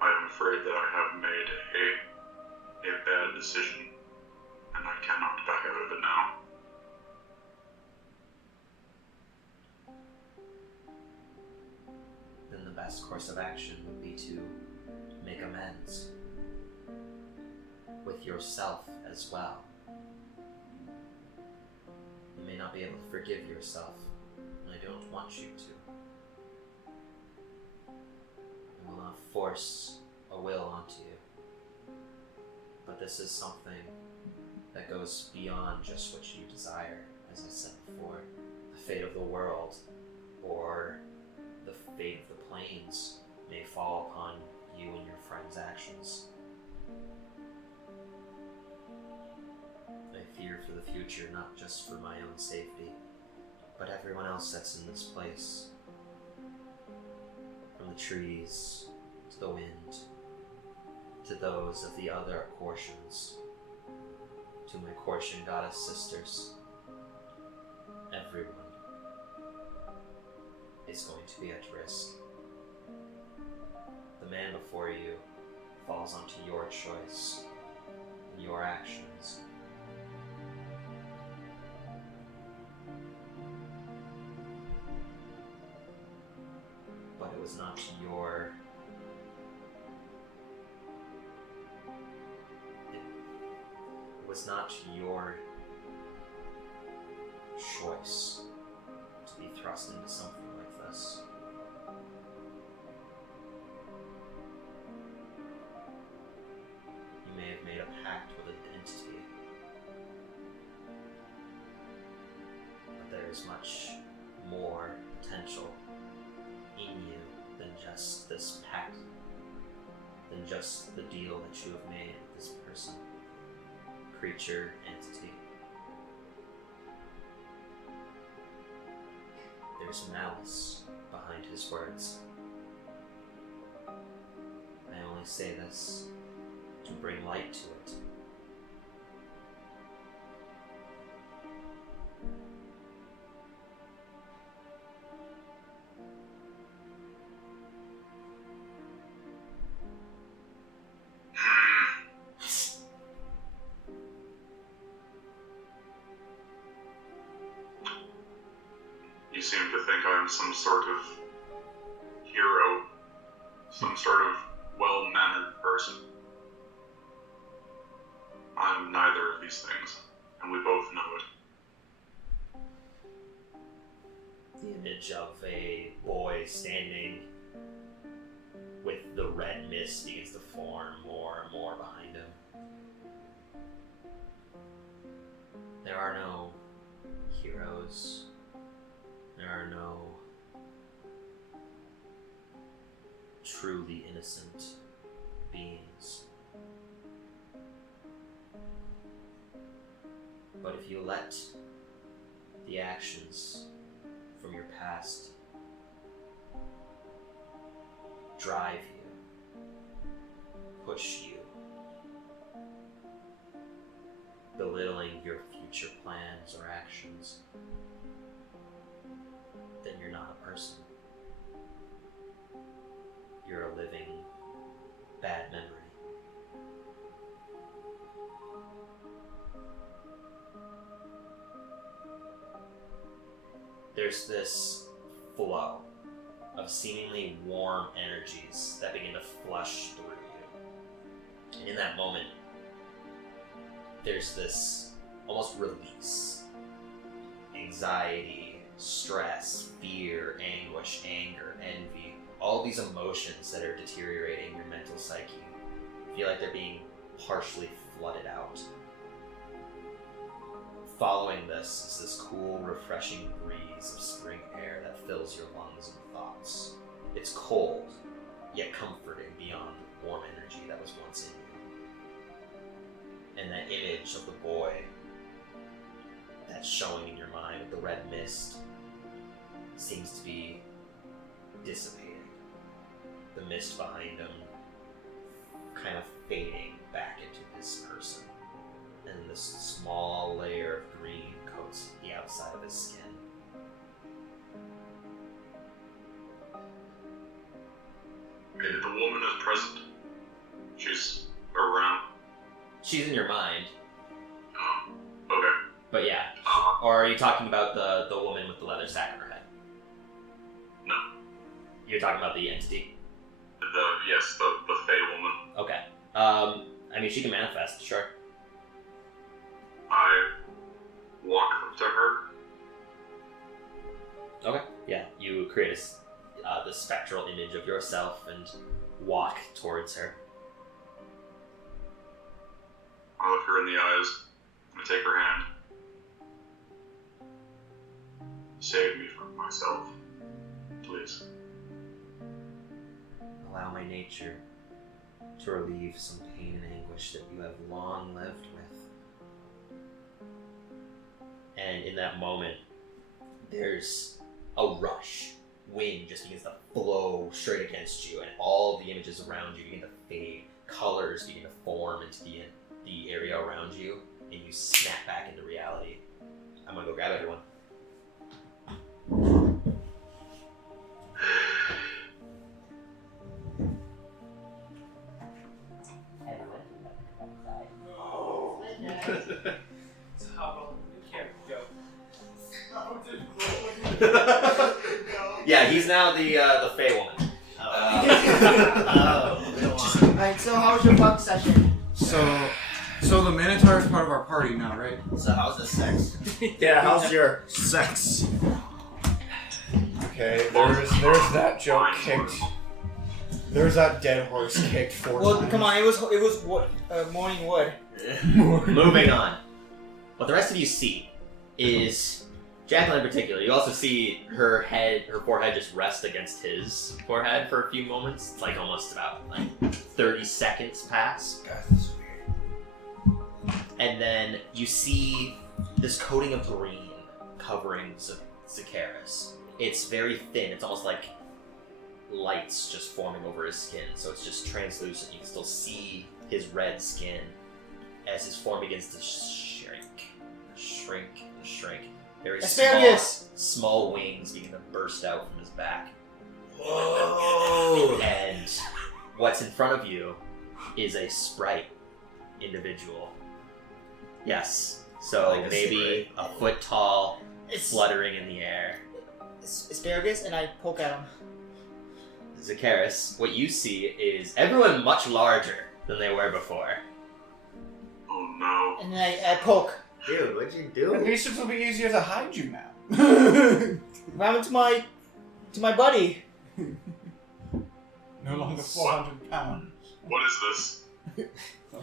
I am afraid that I have made a bad decision, and I cannot back out of it now. Then the best course of action would be to make amends with yourself as well. You may not be able to forgive yourself, and I don't want you to. I will not force a will onto you. But this is something that goes beyond just what you desire, as I said before. The fate of the world, or the fate of the plains, may fall upon you and your friends' actions. I fear for the future, not just for my own safety, but everyone else that's in this place. From the trees, to the wind, to those of the other Quorshons, to my Quorshon goddess sisters. Everyone is going to be at risk. The man before you falls onto your choice and your actions. But it was not your... It was not your choice to be thrust into something like this. You may have made a pact with an entity, but there is much more potential in you than just this pact, than just the deal that you have made with this person, creature, entity. There's malice behind his words. I only say this to bring light to it. You seem to think I'm some sort of hero, some sort of well-mannered person. I'm neither of these things, and we both know it. The image of a boy standing with the red mist begins to form more and more behind him. There are no heroes. There are no truly innocent beings. But if you let the actions from your past drive you, push you, belittling your future plans or actions, then you're not a person. You're a living bad memory. There's this flow of seemingly warm energies that begin to flush through you. And in that moment, there's this almost release. Anxiety, stress, fear, anguish, anger, envy, all these emotions that are deteriorating your mental psyche feel like they're being partially flooded out. Following this is this cool, refreshing breeze of spring air that fills your lungs and thoughts. It's cold, yet comforting beyond the warm energy that was once in you. And that image of the boy that's showing in your mind with the red mist seems to be dissipating. The mist behind him kind of fading back into his person. And this small layer of green coats the outside of his skin. And the woman is present. She's around. She's in your mind, Okay. but yeah. Or are you talking about the woman with the leather sack on her head? No. You're talking about the entity? Yes, the Fey woman. Okay. I mean, she can manifest, sure. I walk up to her. Okay. Yeah, you create the spectral image of yourself and walk towards her. I look her in the eyes. I take her hand. Save me from myself, please. Allow my nature to relieve some pain and anguish that you have long lived with. And in that moment, there's a rush. Wind just begins to blow straight against you, and all the images around you begin to fade. Colors begin to form into the area around you, and you snap back into reality. I'm gonna go grab everyone. Yeah, he's now the Fey woman. Alright, so how was your bug session? So the Minotaur is part of our party now, right? So how's the sex? Yeah, how's your... Sex. Okay, there's that joke kicked. There's that dead horse kicked 4 Well, times. come on, it was wood, morning wood. Moving on. What the rest of you see is Jacqueline in particular. You also see her forehead just rest against his forehead for a few moments. It's like almost about 30 seconds pass. God, this is weird. And then you see this coating of green covering Zacharis. It's very thin. It's almost like lights just forming over his skin. So it's just translucent. You can still see his red skin as his form begins to shrink. Very Asparagus! small wings begin to burst out from his back. Whoa! And what's in front of you is a sprite individual. Yes. So Like a maybe a foot tall, It's fluttering in the air. asparagus, and I poke at him. Zacharis, what you see is everyone much larger than they were before. Oh no. And then I poke. Dude, what'd you At do? least it will be easier to hide you now. What happened to my buddy? No longer 400 pounds. What is this?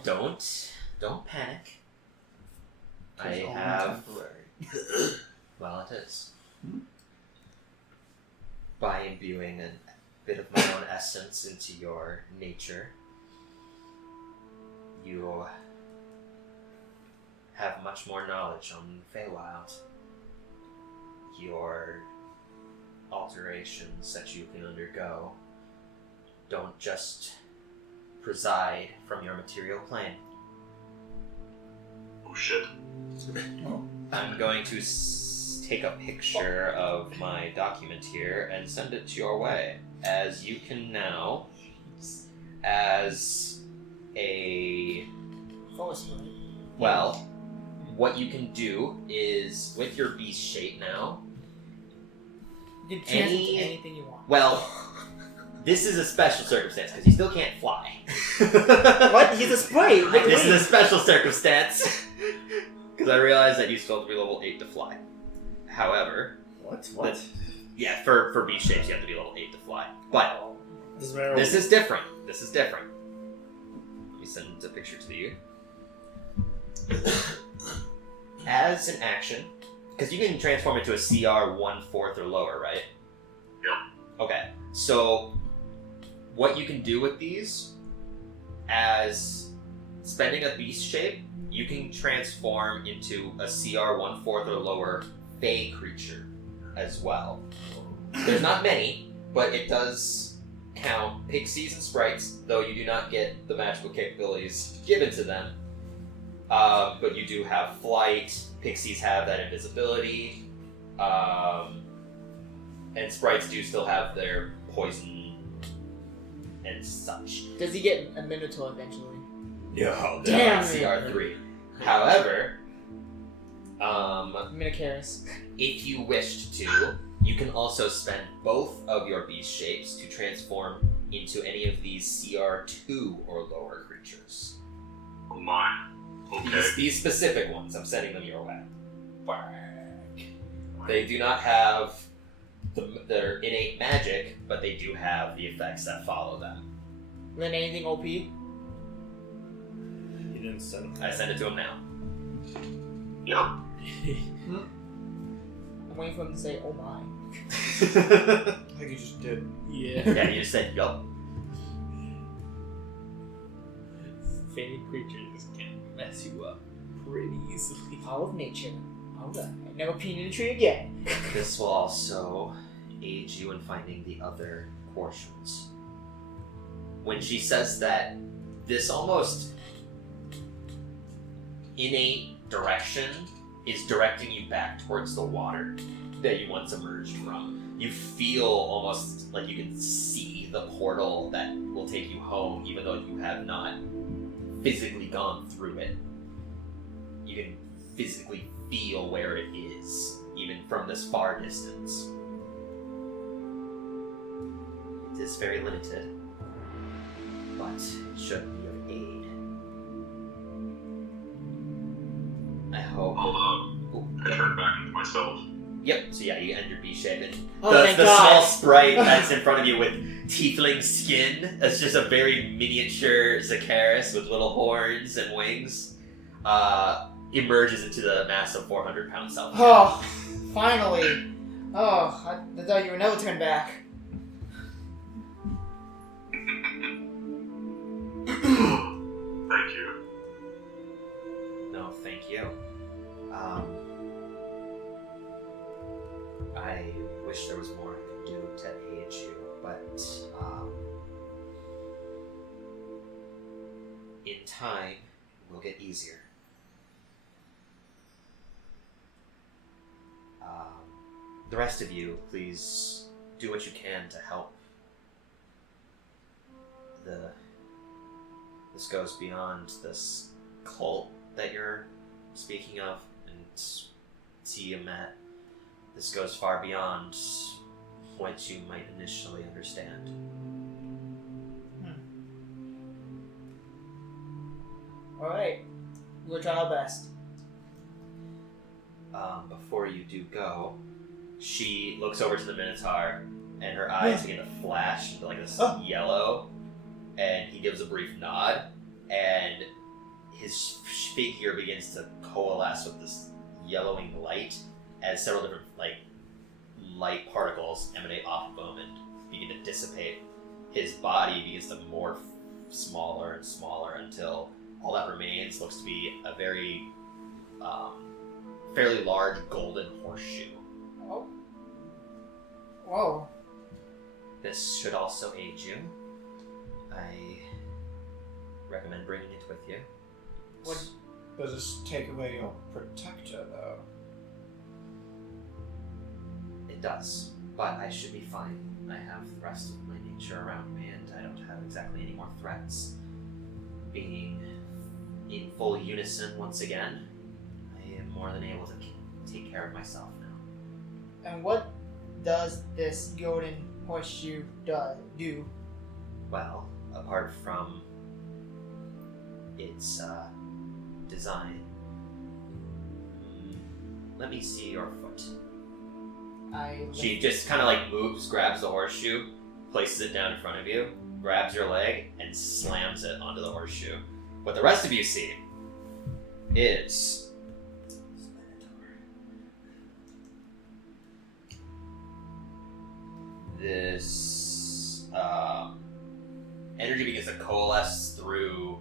Don't panic. I It's only have. temporary. Well, it is. By imbuing a bit of my own essence into your nature, you have much more knowledge on the Feywild. Your alterations that you can undergo don't just preside from your material plane. Oh shit. I'm going to take a picture of my document here and send it your way, as you can now as a... Force, right? Well, what you can do is, with your beast shape now... You can change it to anything you want. Well, this is a special circumstance, because you still can't fly. What? He's a sprite! What do you This mean? is a special circumstance. Because I realized that you still have to be level 8 to fly. However... What? Yeah, for beast shapes you have to be level 8 to fly. But this is different. This is different. Let me send a picture to you. As an action, because you can transform into a CR 1/4 or lower, right? Yeah. Okay, so what you can do with these, as spending a beast shape, you can transform into a CR 1/4 or lower Fey creature as well. There's not many, but it does count pixies and sprites, though you do not get the magical capabilities given to them. But you do have flight, pixies have that invisibility, and sprites do still have their poison and such. Does he get a Minotaur eventually? No, Damn they're it. on CR3. However, Minocaris. if you wished to, you can also spend both of your beast shapes to transform into any of these CR2 or lower creatures. Oh my. Okay. These specific ones, I'm sending them your way. They do not have their innate magic, but they do have the effects that follow them. Lynn, anything OP? You didn't send it. I send it to him now. Yep. I'm waiting for him to say, oh my. I think you just did. Yeah. Yeah, you just said yup. Fey creatures can mess you up pretty easily. Power of nature. Alright. Never peen in a tree again. This will also aid you in finding the other Quorshons. When she says that, this almost innate direction is directing you back towards the water that you once emerged from. You feel almost like you can see the portal that will take you home, even though you have not physically gone through it. You can physically feel where it is, even from this far distance. It is very limited, but it should be of aid. I hope. I turn back into myself. Yep, so yeah, you end your beast shape, and Oh, the thank small God. sprite that's in front of you with tiefling skin, that's just a very miniature Zacharis with little horns and wings, emerges into the massive 400-pound self. Oh, finally. Oh, I thought you would never turn back. Thank you. No, thank you. I wish there was more I could do to aid you, but in time, it will get easier. The rest of you, please do what you can to help. This goes beyond this cult that you're speaking of and Tiamat. This goes far beyond what you might initially understand. Alright. We'll try our best. Before you do go, she looks over to the Minotaur, and her eyes begin to flash into like this yellow, and he gives a brief nod, and his figure begins to coalesce with this yellowing light as several different light particles emanate off of him and begin to dissipate. His body begins to morph smaller and smaller until all that remains looks to be a very fairly large golden horseshoe. Oh. Whoa. This should also aid you. I recommend bringing it with you. What does this take away your protector, though? It does, but I should be fine. I have the rest of my nature. nature around me, and I don't have exactly any more threats. Being in full unison once again, I am more than able to take care of myself now. And what does this golden horseshoe do? Well, apart from its design, let me see your foot. She just kind of like moves, grabs the horseshoe, places it down in front of you, grabs your leg, and slams it onto the horseshoe. What the rest of you see is this energy begins to coalesce through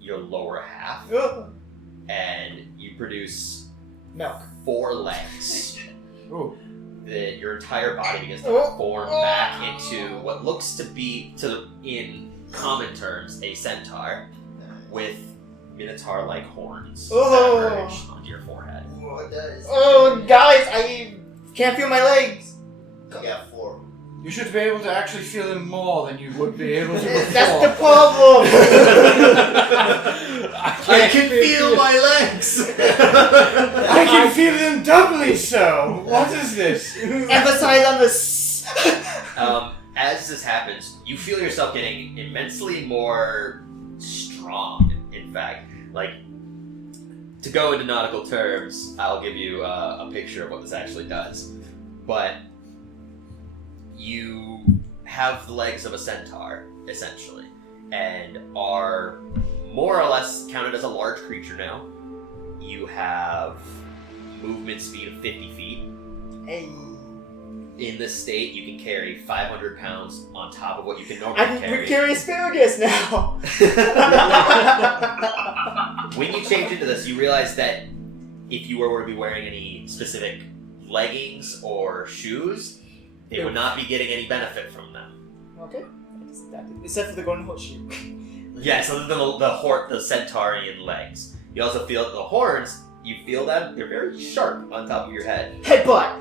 your lower half, and you produce Milk. 4 legs. Ooh. Your entire body begins to form back into what looks to be, in common terms, a centaur with minotaur-like horns that emerge onto your forehead. What does? Oh, guys, I can't feel my legs. I got 4. You should be able to actually feel them more than you would be able to before. That's the problem. I can feel my legs! I can feel them doubly so. What is this? Emphasize on the As this happens, you feel yourself getting immensely more strong, in fact. Like, to go into nautical terms, I'll give you a picture of what this actually does. But you have the legs of a centaur, essentially, and are more or less counted as a large creature now. You have movement speed of 50 feet. Hey. In this state, you can carry 500 pounds on top of what you can normally I carry. can carry asparagus now. When you change into this, you realize that if you were to be wearing any specific leggings or shoes, they would not be getting any benefit from them. Okay. Except for the golden horseshoe. Yes, other than the centaurian legs. You also feel the horns. You feel them; they're very sharp on top of your head. Headbutt.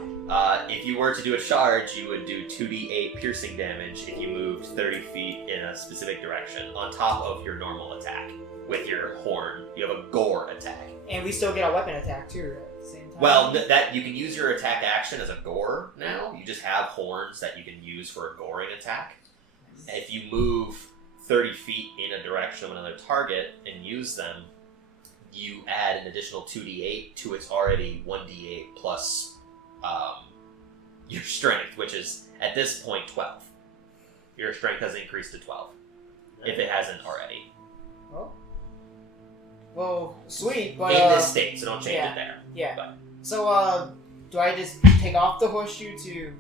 If you were to do a charge, you would do 2d8 piercing damage if you moved 30 feet in a specific direction, on top of your normal attack. With your horn, you have a gore attack. And we still get a weapon attack too at the same time. Well, that you can use your attack action as a gore now. You just have horns that you can use for a goring attack. If you move 30 feet in a direction of another target and use them, you add an additional 2d8 to its already 1d8 plus your strength, which is at this point 12. Your strength has increased to 12, if it hasn't already. Well, sweet, but in this state, so don't change it there. Yeah. But. So, do I just take off the horseshoe to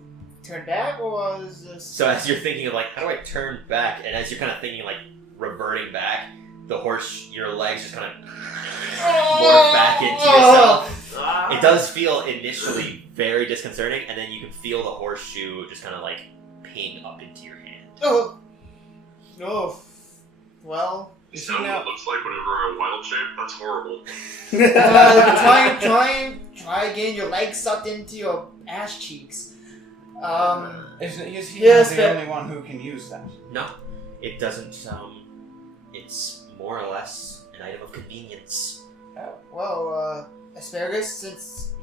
turn back, or is this... So as you're thinking of, like, how do I turn back? And as you're kind of thinking, like, reverting back, your legs just kind of morph back into yourself. It does feel initially very disconcerting, and then you can feel the horseshoe just kind of, like, ping up into your hand. Oh. Well... You sound what it looks like whenever I wild shape. That's horrible. Try again. Your legs sucked into your ass cheeks. Is he Yes, the but- only one who can use that? No, it doesn't, it's more or less an item of convenience. Asparagus, since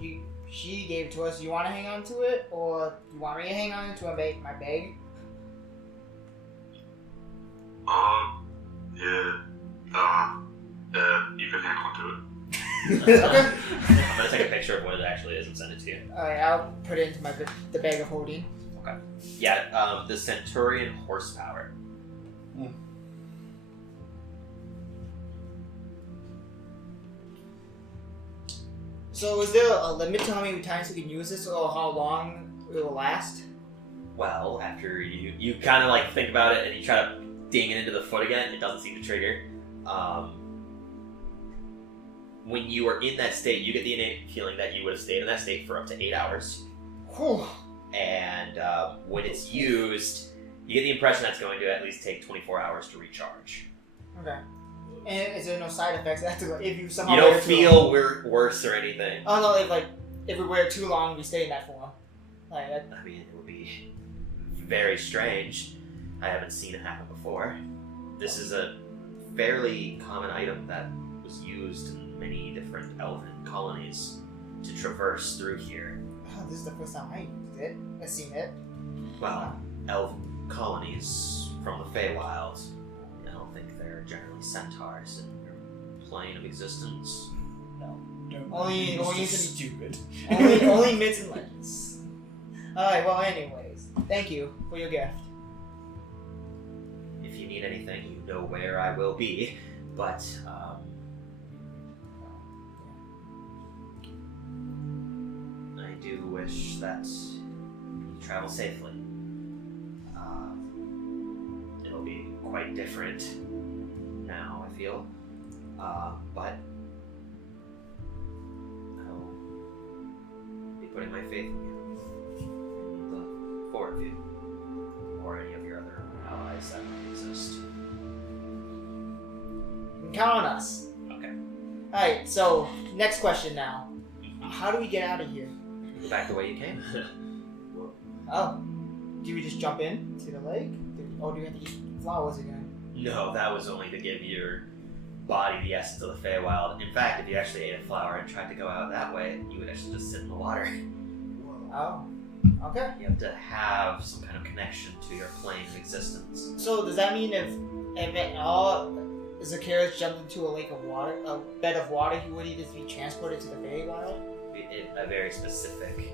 she gave it to us, you want to hang on to it, or you want me to hang on to my bag? You can hang on to it. Okay. I'm gonna take a picture of what it actually is and send it to you. Alright, I'll put it into the bag of holding. Okay. Yeah, the Centurion horsepower. So is there a limit to how many times we can use this, or how long it will last? Well, after you kind of like think about it and you try to ding it into the foot again, it doesn't seem to trigger. When you are in that state, you get the innate feeling that you would have stayed in that state for up to 8 hours. Whew. And when it's used, you get the impression that's going to at least take 24 hours to recharge. Okay. And is there no side effects after, if you somehow You don't wear it too feel long? worse or anything. Oh no, if we wear it too long, we stay in that form. Like that. I mean, it would be very strange. I haven't seen it happen before. This is a fairly common item that was used in many different elven colonies to traverse through here. Oh, this is the first time I used it. I've seen it. Well, elven colonies from the Feywild. I don't think they're generally centaurs in your plane of existence. No. Don't Only stupid. only myths and legends. Alright, well anyways. Thank you for your gift. If you need anything, you know where I will be. But, I do wish that you travel safely. It'll be quite different now, I feel. But I'll be putting my faith in you. In the four of you. Or any of your other allies that might exist. You can count on us. Okay. Alright, so next question now. How do we get out of here? Go back the way you came. Oh. Do we just jump in to the lake? Or do we have to eat flowers again? No, that was only to give your body the essence of the Feywild. In fact, if you actually ate a flower and tried to go out that way, you would actually just sit in the water. Oh. Okay. You have to have some kind of connection to your plane of existence. So does that mean if at all Zacchaeus jumped into a lake of water, a bed of water, he would either be transported to the Feywild? A very specific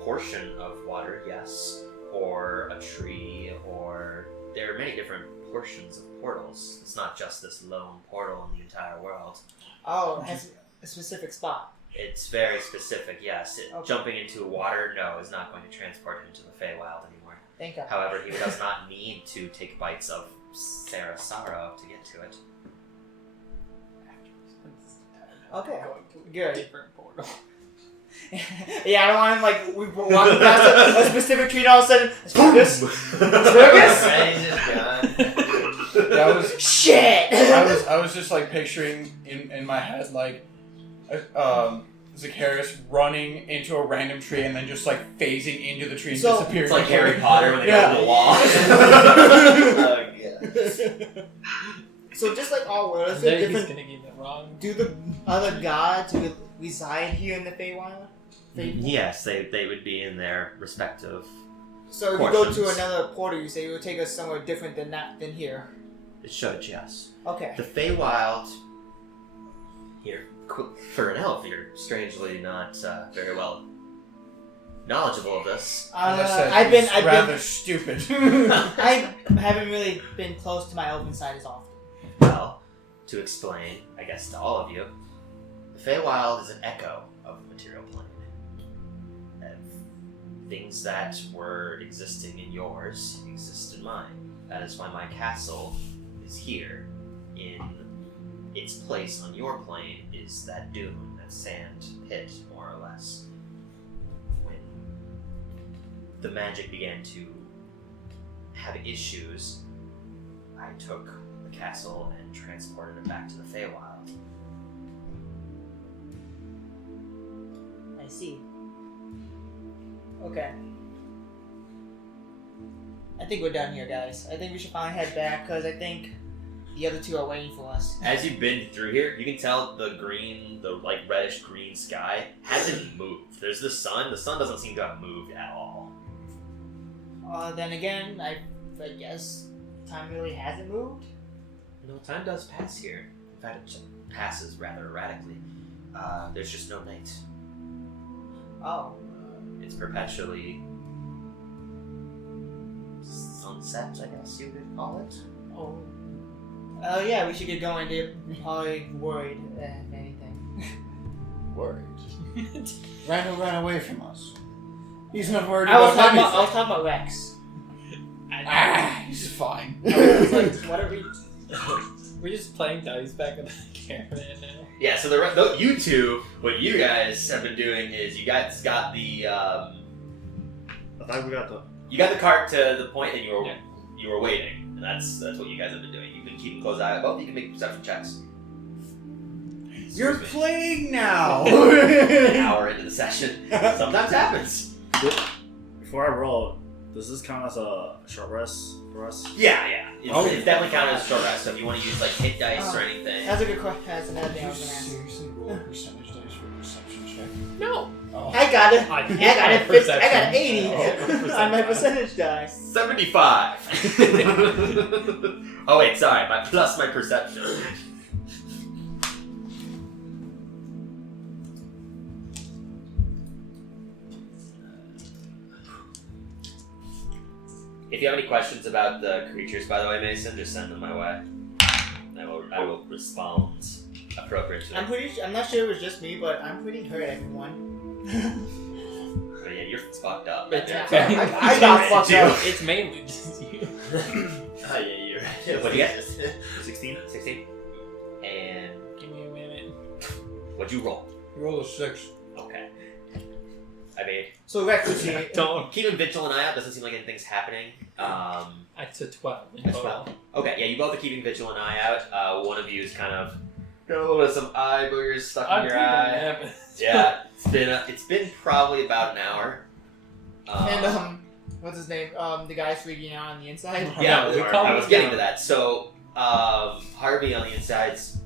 portion of water, yes. Or a tree, or... There are many different portions of portals. It's not just this lone portal in the entire world. Oh, it has a specific spot. It's very specific, yes. Okay. Jumping into water, no, is not going to transport him to the Feywild anymore. Thank God. However, he does not need to take bites of Sarah to get to it. Okay, Going to a good. different portal. Yeah, I don't want him like we walking past a specific tree and all of a sudden Asparagus? Asparagus? And he's just gone. That was Shit! I was just like picturing in my head like Zacchaeus running into a random tree and then just like phasing into the tree and So- disappearing. It's like Harry Potter when they Yeah. go to the wall. Oh, yeah. So just like all worlds, I know he's different. gonna get it wrong. Do the other gods reside here in the Feywild? Yes, they would be in their respective... So if you go to Portions. another portal, you say it would take us somewhere different than here. It should, yes. Okay. The Feywild... Here, for an elf, you're strangely not very well knowledgeable of this. As I said, I've been he's rather stupid. I haven't really been close to my elven side as often. Well, to explain, I guess to all of you, the Feywild is an echo of the material plane. And things that were existing in yours exist in mine. That is why my castle is here. In its place on your plane is that dune, that sand pit, more or less. When the magic began to have issues, I took the castle and transported it back to the Feywild. I see. Okay. I think we're done here, guys. I think we should finally head back because I think the other two are waiting for us. As you've been through here, you can tell the green, the like reddish green sky hasn't moved. There's the sun. The sun doesn't seem to have moved at all. Then again, I guess time really hasn't moved. No, time does pass here. In fact, it just passes rather erratically. There's just no night. Oh. It's perpetually sunset, I guess you could call it. Oh. Oh yeah, we should get going. They're probably worried, if anything. Worried. Run away from us. He's not worried I was about talking anything. about Rex. He's fine. I was like, what are we? We're just playing dice back in the caravan now. Yeah, so you two, what you guys have been doing is you guys got the I thought we got the. you got the cart to the point and you were waiting. And that's what you guys have been doing. You've been keeping close eye. Both you can make perception checks. You're playing now. An hour into the session. Sometimes happens. Before I roll, Does this count as a short rest for us? Yeah. It's definitely counted as a short rest. So if you want to use like hit dice or anything. That's a good question. That's another Did thing I you was gonna ask. seriously roll percentage dice for a perception check? No. Oh. I got it. I I got it. I got 80 Oh, on my percentage die. 75. Oh wait, sorry. Plus my perception. If you have any questions about the creatures, by the way, Mason, just send them my way. I will respond appropriately. I'm not sure it was just me, but I'm pretty hurt, everyone. But yeah, you're fucked up. Yeah. I got fucked up. It's mainly just you. Oh yeah, you're right. What do you get? 16? 16? And Give me a minute. what'd you roll? Roll a 6. Okay. I mean, So Rex, you see, Don't. keeping vigilant eye out doesn't seem like anything's happening. That's a 12 in That's total. 12. Okay, yeah, you both are keeping vigilant eye out. One of you is kind of got a little bit of some eye boogers stuck in your eye. Yeah, it's been probably about an hour. and what's his name? The guy freaking out on the inside. Yeah, we call I him was getting down. to that. So, Harvey on the inside's.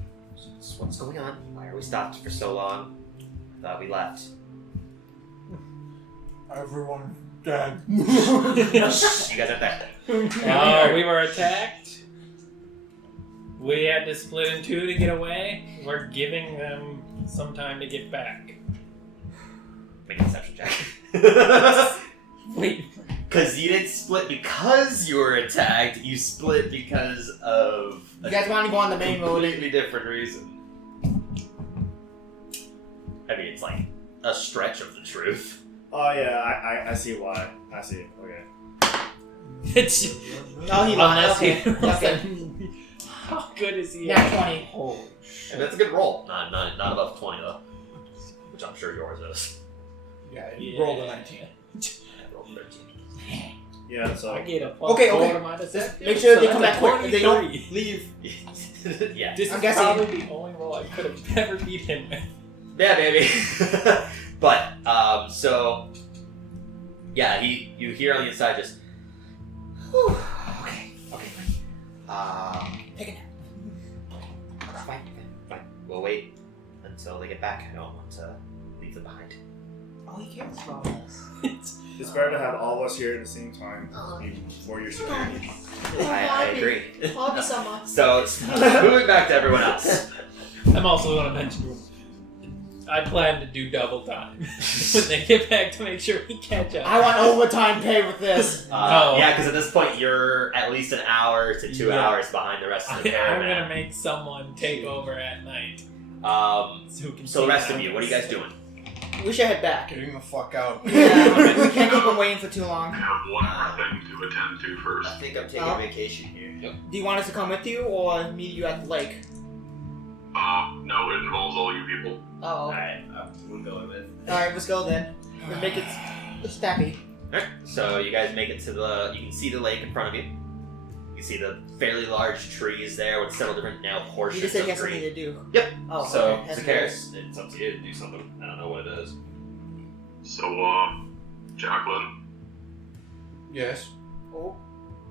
What's going on? Why are we stopped for so long? I thought we left. Everyone dead. You guys aren't there. We were attacked. We had to split in two to get away. We're giving them some time to get back. Make a deception check. Wait. Because you didn't split because you were attacked. You split because of You guys want to go on the main road? completely different reason. I mean, it's like a stretch of the truth. Oh yeah, I see why. I see. Okay. It's No, he lied. unless Okay. he Okay. How good is he? Nat 20. Holy And shit. that's a good roll. Not above 20 though. Which I'm sure yours is. Yeah, he rolled a 19. I rolled 13. Yeah, so I get a Okay, four okay. to my deception. Make sure they So come that's back a quick. If they don't 23. leave. Yeah. This I'm is guessing- probably the only role I could have ever beat him with. Yeah, baby. But so yeah, you hear on the inside just. Whew, okay. Take a nap. Fine. We'll wait until they get back. I don't want to leave them behind. Oh, he cares about us. it's better to have all of us here at the same time for your security. I agree. Hobby summer. So moving back to everyone else. I'm also going to mention I plan to do double time when they get back to make sure we catch up. I want overtime pay with this. No. Yeah, because at this point you're at least an hour to 2 Yeah. hours behind the rest of the I'm caravan. gonna make someone take over at night. So, who can So the see rest how of you, what are you guys doing? We should head back. Getting the fuck out. Yeah, we can't keep them waiting for too I long. have one more thing to attend to first. I think I'm taking Oh. vacation here. Do you want us to come with you or meet you at the lake? No, it involves all you people. Oh. Alright. We'll go with. Alright, let's go then. Let's make it snappy. Alright. So you guys make it to you can see the lake in front of you. You can see the fairly large trees there with several different now You portions just said of you have something tree. to do. Yep. Oh, So, okay. That's Zacchaeus, it's up to you to do something. I don't know what it is. So, Jacqueline, Yes. Oh.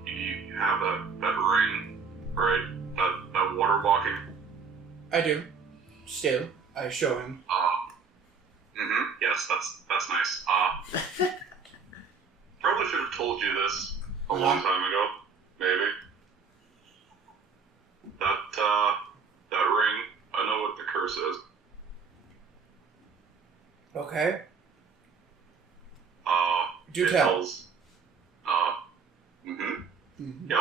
you have that ring, right? That water walking. I do. Still, I show him. Yes, that's nice. Probably should have told you this a long time ago, maybe. That ring, I know what the curse is. Okay. Do it tell. tells, Yep.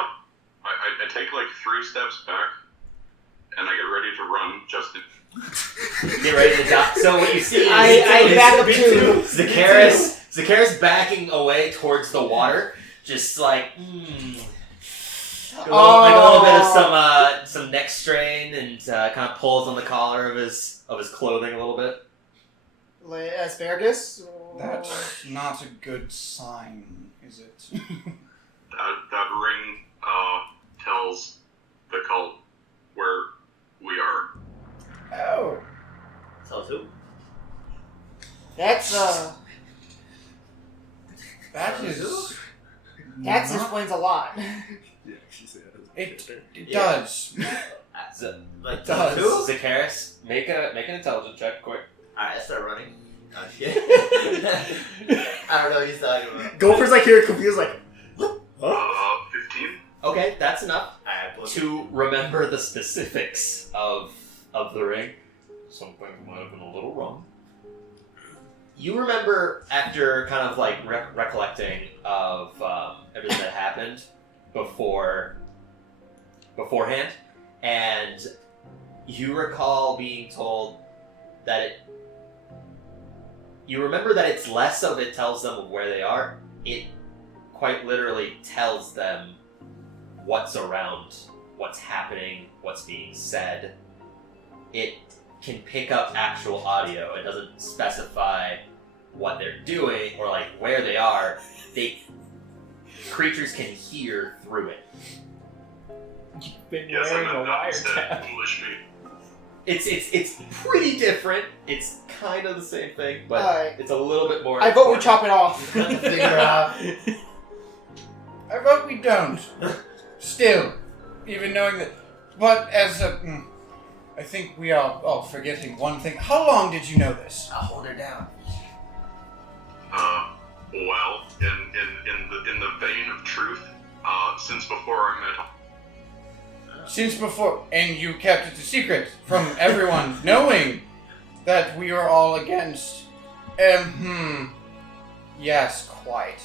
I take like 3 steps back, and I get ready to run just in. Get ready to die. So what you see is I back up too. Zacchaeus backing away towards the water, just like like a little bit of some neck strain, and kind of pulls on the collar of his clothing a little bit. Asparagus? That's not a good sign, is it? That ring tells the cult where we are. Oh. Tells who? That's That is explains a lot. Yeah, she said It Yeah. does. Like, does. who? Zacchaeus, make an intelligence check, quick. Alright, I start running. Oh shit. I don't know what he's talking about. Gopher's like here confused, like, what? 15. Okay, that's enough Alright, to remember the specifics of the ring. Something might have been a little wrong. You remember after kind of like recollecting of everything that happened beforehand, and you recall being told that you remember that it's less of it tells them of where they are, it quite literally tells them what's around, what's happening, what's being said. It can pick up actual audio. It doesn't specify what they're doing or like where they are. Creatures can hear through it. You've been Yes, wearing I'm a not instead wiretap. foolish me. It's pretty different. It's kind of the same thing, but Alright. it's a little bit more. I vote we important. chop it off. figure out. I vote we don't. Still, even knowing that. But as a. I think we are all forgetting one thing. How long did you know this? I'll hold her down. Well, in the vein of truth, since before I met. Since before. And you kept it a secret from everyone, knowing that we are all against. Yes, quite.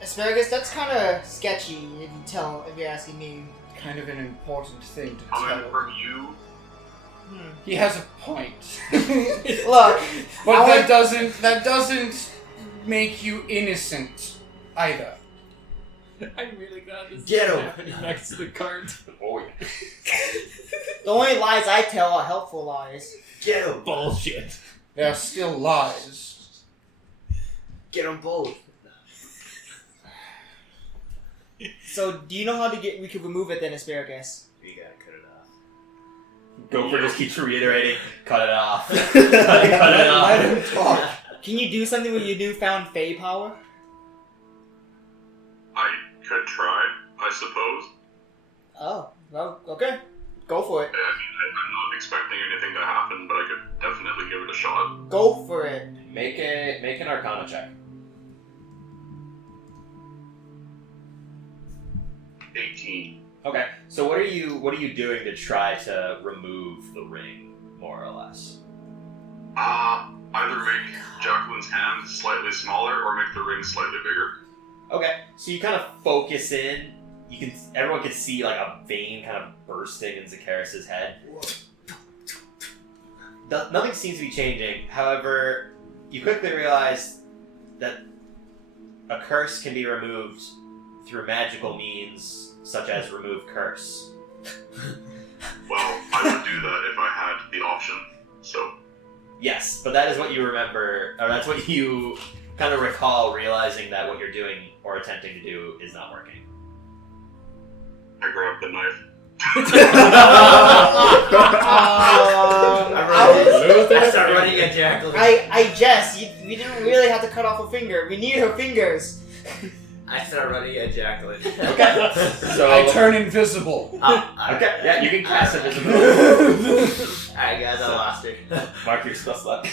Asparagus, that's kind of sketchy if you're asking me. Kind of an important thing to Coming tell. from you, He has a point. Look, But I that doesn't make you innocent either. I'm really glad this Get is him. happening next to the cart. Oh yeah. the only lies I tell are helpful lies. Get him. Bullshit. They are still lies. Get them both. So, do you know how we could remove it then, Asparagus? We gotta cut it off. Gopher just keeps reiterating, cut it off. cut Let it off. him talk. Can you do something with your newfound Fey power? I could try, I suppose. Oh, well, okay. Go for it. I'm not expecting anything to happen, but I could definitely give it a shot. Go for it. Make an Arcana check. 18. Okay. So what are you doing to try to remove the ring, more or less? Either make Jacqueline's hand slightly smaller or make the ring slightly bigger. Okay. So you kind of focus in. Everyone can see like a vein kind of bursting in Zacchaeus' head. Nothing seems to be changing. However, you quickly realize that a curse can be removed through magical means, such as remove curse. Well, I would do that if I had the option, so... Yes, but that is what you remember, or that's what you kind of recall, realizing that what you're doing or attempting to do is not working. I grabbed the knife. I start running at Jacqueline. I jest. We didn't really have to cut off a finger. We need her fingers. I start running at Jacqueline. Okay. So I turn invisible. Okay, yeah, you can cast invisibility. Alright guys, I lost her. Mark your spell slot.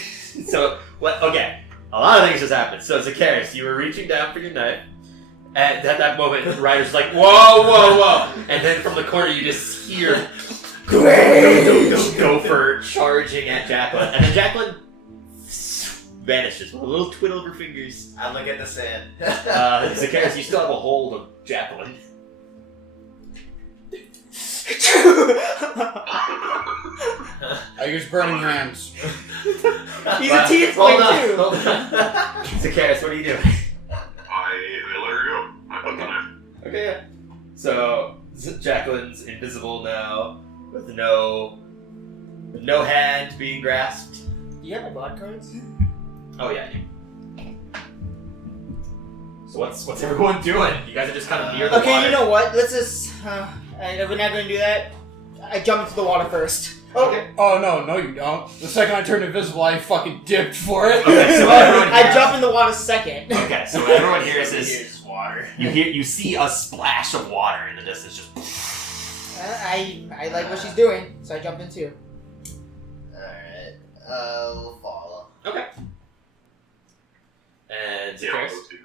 So what? Okay, a lot of things just happened. So Zacchaeus, you were reaching down for your knife, and at that moment, Ryder's like, "Whoa, whoa, whoa!" And then from the corner, you just hear Gopher charging at Jacqueline, and then Jacqueline vanishes with a little twiddle of her fingers. I look at the sand. Zacchaeus, you still have a hold of Jacqueline. I use burning hands. He's a teen Hold on, too. hold on. Zacchaeus, what are you doing? I let her go. I put the knife. Okay, yeah. So Jacqueline's invisible now, with no hand being grasped. Do you have my bod cards? Oh yeah. So what's everyone doing? You guys are just kind of near the Okay, water. you know what? Let's just. We're not gonna do that. I jump into the water first. Okay. Oh no, you don't. The second I turned invisible, I fucking dipped for it. Okay, so everyone I here- jump in the water second. Okay, so what everyone hears is water. You see a splash of water in the distance. Just I like what she's doing, so I jump in too. Alright. We'll follow. okay. And Yeah, Zacharias? let's do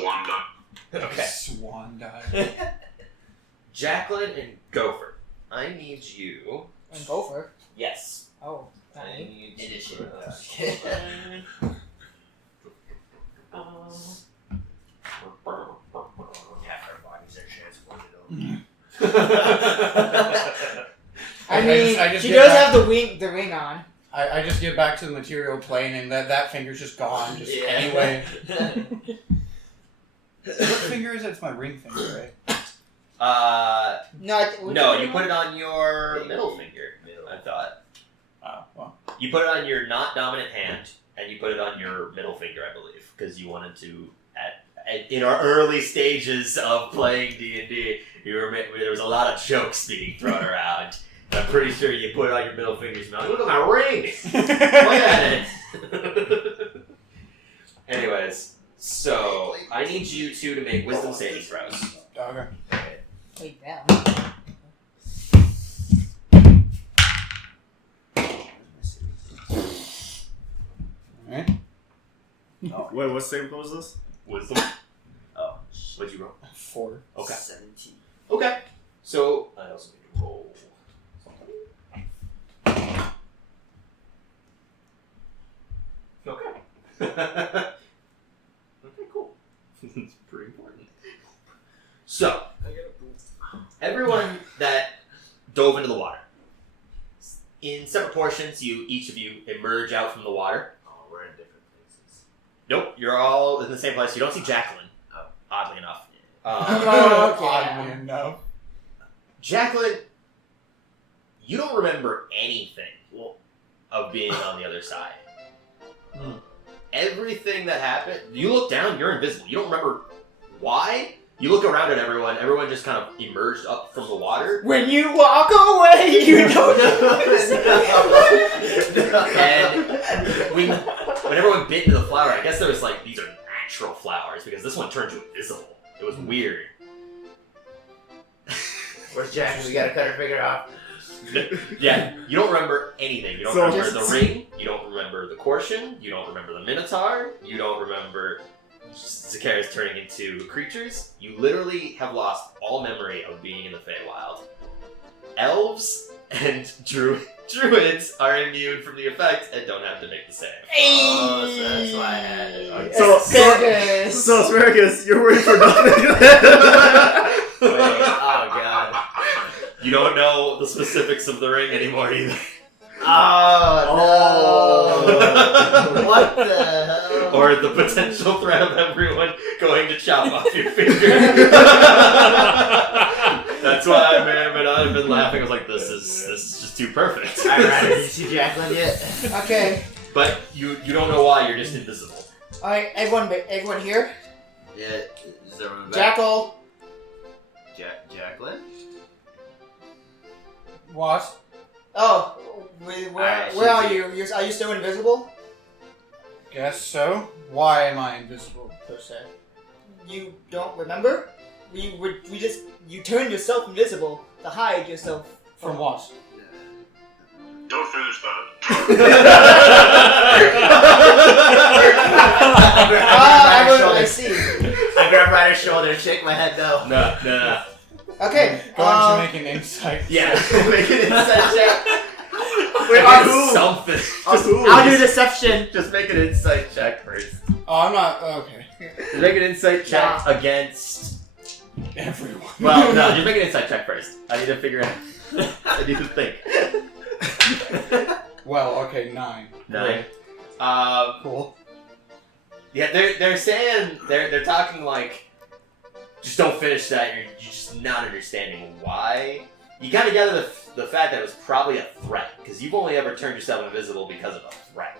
Swan dive. Okay. Swan dive. Jacqueline and Gopher, I need you. And Gopher. Yes. Oh. I need Initiative. Half our bodies are transported over. I mean, I just she get does back- have the ring on. I just get back to the material plane, and that finger's just gone. Just Yeah. anyway. What finger is it? It's my ring finger, right? No, you put it on your middle finger. I thought Oh, well. you put it on your not dominant hand, and you put it on your middle finger, I believe, because you wanted to. In our early stages of playing D&D, there was a lot of jokes being thrown around. And I'm pretty sure you put it on your middle finger. You're like, look at my ring. Look at it. Anyways, so I need you two to make wisdom saving throws. Okay. Wait, down. Alright. Wait, what save was this? Wisdom. Oh, what'd you roll? 4. Okay. 17. Okay. So I also need to roll something. Okay. Okay, cool. It's pretty important. So everyone that dove into the water, in separate portions, each of you emerge out from the water. Oh, we're in different places. Nope, you're all in the same place. You don't see Jacqueline, oddly enough. Oddly enough. Jacqueline, you don't remember anything of being on the other side. Everything that happened, you look down, you're invisible. You don't remember why. You look around at everyone just kind of emerged up from the water. When you walk away, you don't And when everyone bit into the flower, I guess there was like, these are natural flowers, because this one turned you invisible. It was weird. Where's Jack? We gotta cut her finger off. Yeah, you don't remember anything. You don't So remember just- the ring. You don't remember the Quorshon. You don't remember the Minotaur. You don't remember Zacharias turning into creatures. You literally have lost all memory of being in the Feywild. Elves and druids are immune from the effect and don't have to make the save. Oh, so that's why I had it. Okay. So Asparagus, you're worried for nothing. Wait, oh god. You don't know the specifics of the ring anymore either. Oh no! What the hell? Or the potential threat of everyone going to chop off your finger. That's why I've been laughing. I was like, this is just too perfect. Alright, did you see Jacqueline yet? Okay. But you don't know why, you're just invisible. Alright, everyone here? Yeah, is everyone back? Jackal. Jacqueline? What? Oh, Alright, where are she's- you? Are you still invisible? Guess so. Why am I invisible, per se? You don't remember? You turned yourself invisible to hide yourself. From what? Don't finish that. I see. I grab right her shoulder and shake my head no. No. Okay. Going to make an insight. Yeah. Make an insight check. Wait, I'll- something. I'll do deception. Just make an insight check first. Oh, I'm not. Okay. Just make an insight check against... Everyone. Well, no, just make an insight check first. I need to figure out... I need to think. Well, okay, 9. 9. Cool. Yeah, they're saying they're talking like, just don't finish that. You're just not understanding why. You kind of gather the fact that it was probably a threat because you've only ever turned yourself invisible because of a threat.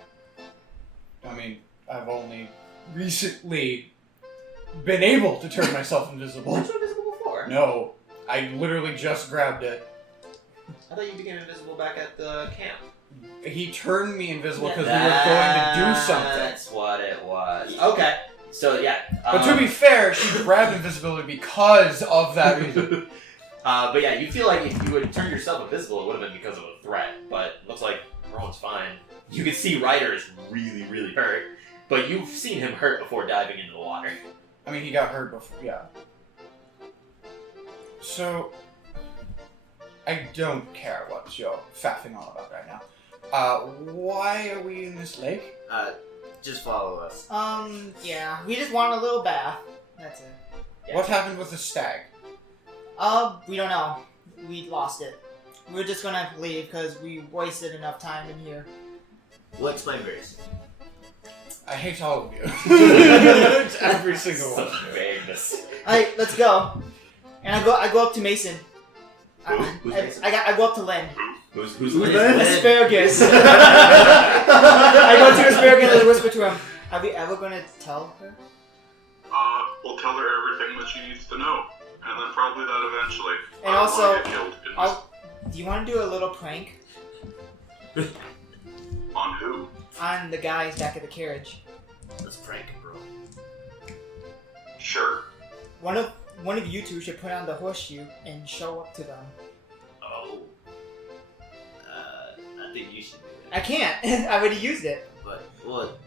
I mean, I've only recently been able to turn myself invisible. Weren't you invisible before? No, I literally just grabbed it. I thought you became invisible back at the camp. He turned me invisible because we were going to do something. That's what it was. Okay. So yeah. But to be fair, she grabbed invisibility because of that reason. But yeah, you feel like if you would turn yourself invisible, it would have been because of a threat. But it looks like everyone's fine. You can see Ryder is really, really hurt. But you've seen him hurt before diving into the water. I mean, he got hurt before, yeah. So, I don't care what you're faffing on about right now. Why are we in this lake? Just follow us. Yeah, we just want a little bath. That's it. Yeah. What happened with the stag? We don't know. We lost it. We're just gonna leave because we wasted enough time in here. We'll explain very soon. I hate all of you. It's every single one. Such vagueness. Alright, let's go. And I go up to Mason. Who's Mason? I go up to Lynn. Who's Lynn? Asparagus. I go to Asparagus and whisper to him, are we ever gonna tell her? We'll tell her everything that she needs to know. And then probably that eventually. And I don't also, wanna get killed in this. do you want to do a little prank On who? on the guys back at the carriage? Let's prank him, bro. Sure. One of you two should put on the horseshoe and show up to them. Oh. I think you should do that. I can't. I already used it. But, well,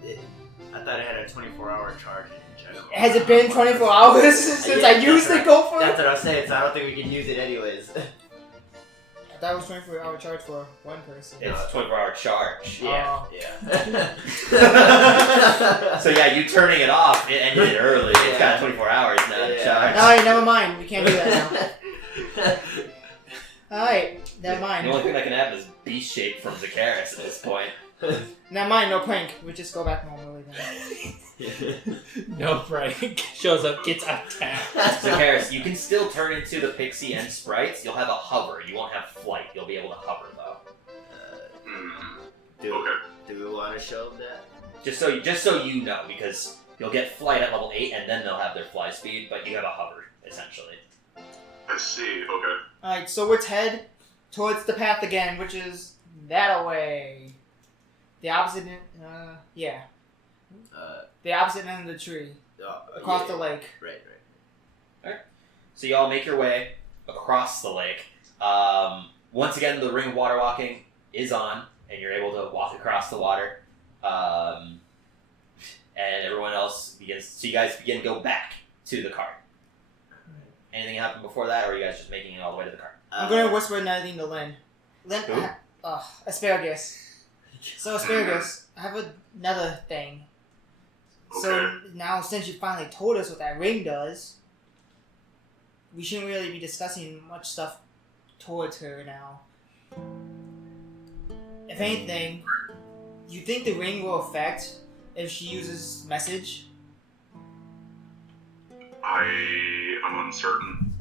I thought it had a 24-hour charge in general. Has it been 24 hours since I used the go for That's it? what I was saying, so I don't think we can use it anyways. I thought it was 24-hour charge for one person. It's a 24-hour charge. Oh. Yeah. So yeah, you turning it off, it ended it early. It's got 24 hours now to charge. Alright, never mind. We can't do that now. Alright, never mind. The only thing that can happen is beast shape from Zakaris at this point. Never mind, no prank. We just go back normally then. No prank. Shows up, gets attacked. Zakaris, you can still turn into the pixie and sprites. You'll have a hover. You won't have flight. You'll be able to hover though. Okay. Do we want to show them that? Just so you know, because you'll get flight at level 8, and then they'll have their fly speed, but you have a hover essentially. I see. Okay. Alright, so let's head towards the path again, which is that way. The opposite end, yeah. The opposite end of the tree. Across the lake. Right. So you all make your way across the lake. Once again, the ring of water walking is on, and you're able to walk across the water. And everyone else begins. So you guys begin to go back to the cart. Anything happen before that, or are you guys just making it all the way to the cart? I'm gonna whisper another thing to Lynn. Lynn, Who? Asparagus. So Asparagus, I have another thing. So now, since you finally told us what that ring does, we shouldn't really be discussing much stuff towards her now. If anything, do you think the ring will affect if she uses message? I am uncertain.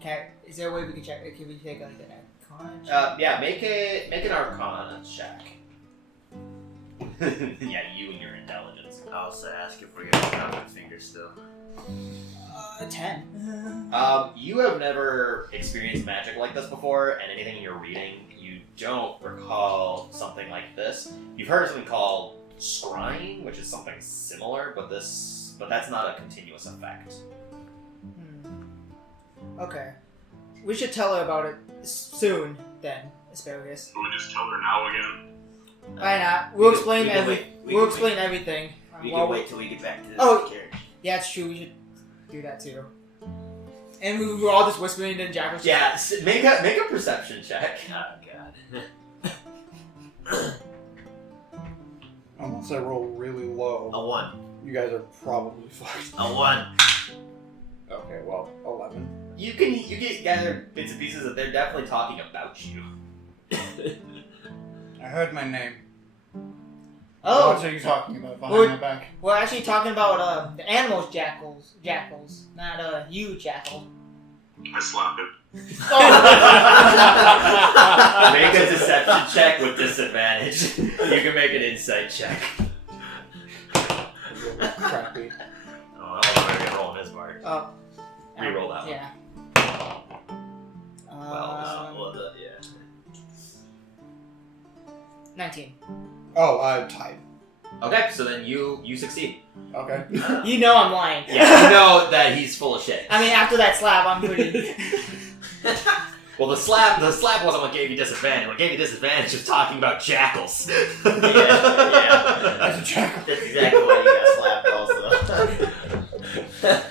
Okay, is there a way we can check? Can we take like an arcana check? Yeah, make an Arcana check. Yeah, you and your intelligence. I'll also ask if we're gonna count our fingers still. 10. You have never experienced magic like this before, and anything you're reading, you don't recall something like this. You've heard of something called scrying, which is something similar, but that's not a continuous effect. Okay. We should tell her about it soon, then, Asparagus. Can we just tell her now again? Why not? We'll explain we can everything. We while can wait till we get back to the carriage. Yeah, it's true. We should do that too. And we were all just whispering in Jackal's. Yeah, make a perception check. Oh god. Unless I roll really low, A 1. you guys are probably fucked. A 1. Okay, well, 11. You can gather bits and pieces that they're definitely talking about you. I heard my name. Oh, What are you talking about behind We're- my back? we're actually talking about the animals, jackals, not you, jackal. I slap it. Make a deception check with disadvantage. You can make an insight check. Crappy. Oh, I don't know if roll on his part. Reroll that one. Yeah. Well, yeah. 19. Oh, tied. Okay, so then you succeed. Okay. You know I'm lying. Yeah, you know that he's full of shit. I mean, after that slap, I'm pretty. Well, the slap wasn't what gave you disadvantage. What gave you disadvantage was talking about jackals. Yeah. That's a jackal. That's exactly why you got slapped also.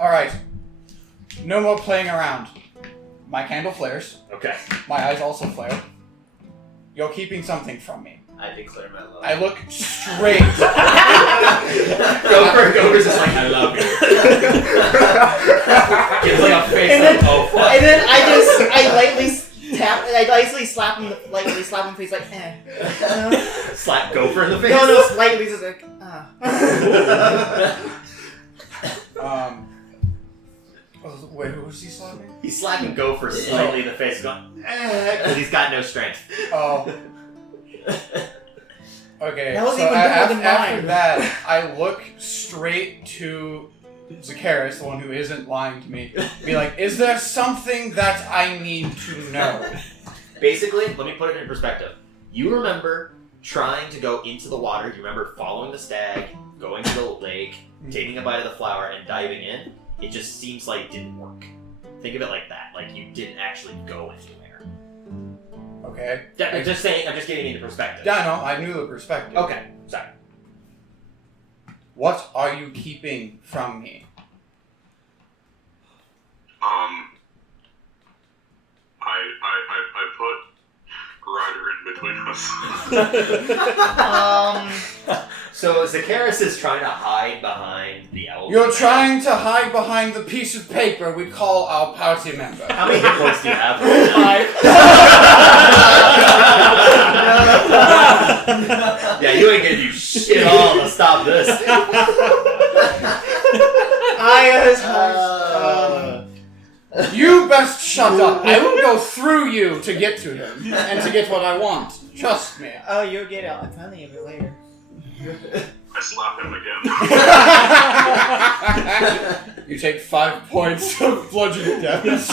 Alright. No more playing around. My candle flares. Okay. My eyes also flare. You're keeping something from me. I declare my love. I look straight. Gopher's just like, I love you. Gives like a face And then- like, oh fuck. And then I lightly slap him in the face like, eh. Slap Gopher in the face. No, slightly just like, Wait, who was he slapping? He's slapping Gopher slightly in the face, going, because he's got no strength. Oh. Okay, That was so even better than after mine. that, I look straight to Zacchaeus, the one who isn't lying to me, be like, is there something that I need to know? Basically, let me put it in perspective. You remember trying to go into the water, you remember following the stag, going to the lake, taking a bite of the flower, and diving in. It just seems like it didn't work. Think of it like that. Like you didn't actually go anywhere. Okay. I'm just saying, I'm just getting into perspective. Yeah, no, I knew the perspective. Okay, sorry. What are you keeping from me? I put Ryder in between us. So Zacchaeus is trying to hide behind the elf. You're trying to hide behind the piece of paper we call our party member. How many hit points do you have? Yeah, you ain't gonna do shit all to stop this. You best shut up. I will go through you to get to him and to get what I want. Trust me. oh, you'll get plenty of it later. I slap him again. You take 5 points of bludgeoning damage.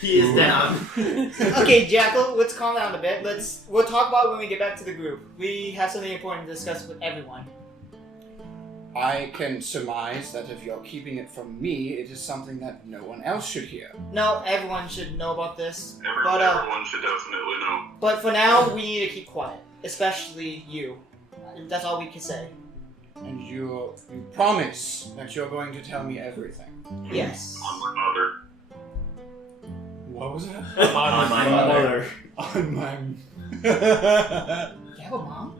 He is down. Okay, Jackal, let's calm down a bit. We'll talk about it when we get back to the group. We have something important to discuss with everyone. I can surmise that if you're keeping it from me, it is something that no one else should hear. No, everyone should know about this. Everyone should definitely know. But for now, we need to keep quiet, especially you. That's all we can say. And you promise that you're going to tell me everything. Yes. On my mother. What was that? On my mother. On my... You have a mom?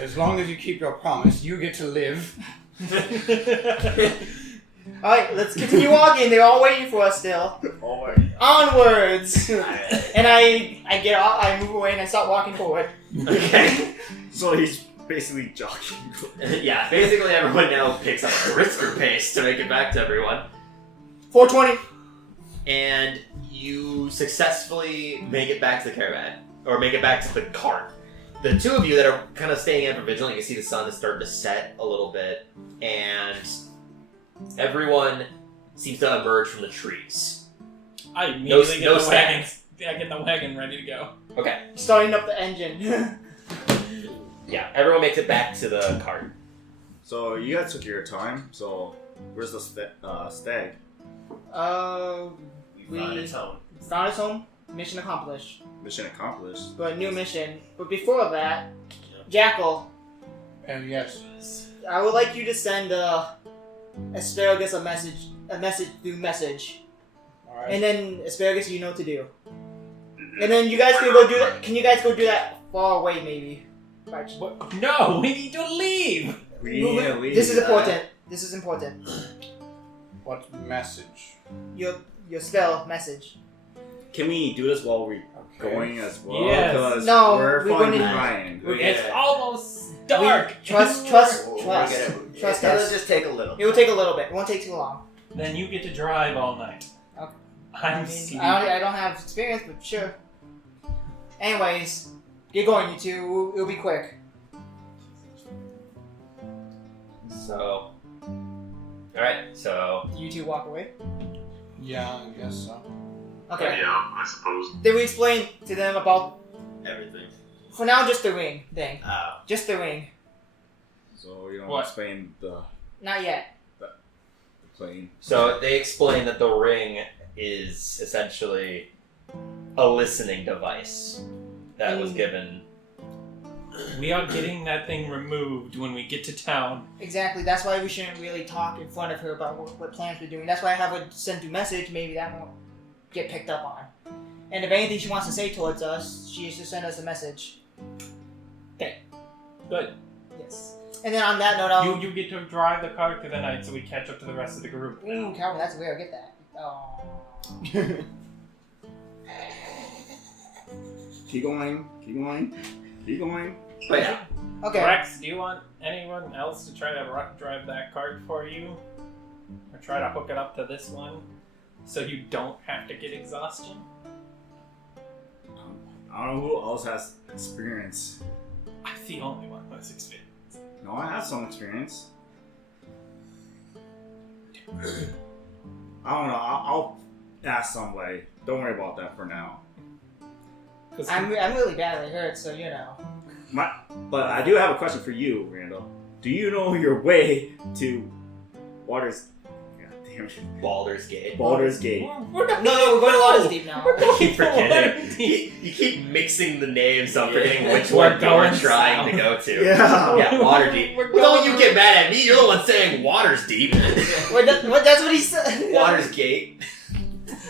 As long as you keep your promise, you get to live. Alright, let's continue walking. They're all waiting for us still. Onwards! And I get off, I move away and I start walking forward. Okay. So he's basically jogging. Yeah, basically everyone now picks up a brisker pace to make it back to everyone. 420. And you successfully make it back to the caravan. Or make it back to the cart. The two of you that are kind of staying in for vigilant, you can see the sun is starting to set a little bit. And everyone seems to emerge from the trees. I immediately No get the wagon. stacks. I get the wagon ready to go. Okay. Starting up the engine. Yeah, everyone makes it back to the cart. So you guys took your time. So where's the stag? We found its home. Found its home. Mission accomplished. Mission accomplished. But new mission. But before that, Jackal, Yes. I would like you to send Asparagus a message through message. Alright. And then Asparagus, you know what to do. And then you guys can go do that. Can you guys go do that far away, maybe? What? No, we need to leave. We need to leave. This is important. This is important. What message? Your spell message. Can we do this while we're going as well? Yes. Because No, we're we're falling gonna- behind. It's almost dark. Trust Trust Trust It'll us. just take a little. It will take a little bit. It won't take too long. Then you get to drive all night. Okay. I'm sleeping. I don't have experience, but sure. Anyways, get going, you two. It'll be quick. So. Alright, so. You two walk away. Yeah, I guess so. Okay. Yeah, I suppose. Then we explain to them about everything? For now, just the ring thing. Oh. Just the ring. So you don't What? explain the Not yet. plane. So they explain that the ring is essentially a listening device that was given. We are getting that thing removed when we get to town. Exactly. That's why we shouldn't really talk in front of her about what plans we're doing. That's why I have her send through message. Maybe that won't get picked up on. And if anything she wants to say towards us, she has to send us a message. Good. Yes. And then on that note, I'll... You get to drive the car through the night so we catch up to the rest of the group. Ooh, Calvin, that's weird. Get that. Oh. Keep going. But yeah, Okay. Rex, do you want anyone else to try to drive that cart for you? Or try to hook it up to this one so you don't have to get exhaustion? I don't know who else has experience. I'm the only one who has experience. No, I have some experience. I don't know. I'll ask somebody. Don't worry about that for now. I'm really badly hurt, so you know. But I do have a question for you, Randall. Do you know your way to Waters? God damn it. Baldur's Gate. Baldur's Gate. No, we're going to Waters Deep now. I keep forgetting. You keep mixing the names, so I'm forgetting which one you're trying to go to. Yeah. Yeah, Waterdeep. Don't you get mad at me? You're the one saying Water's Deep. That's what he said. Water's Gate.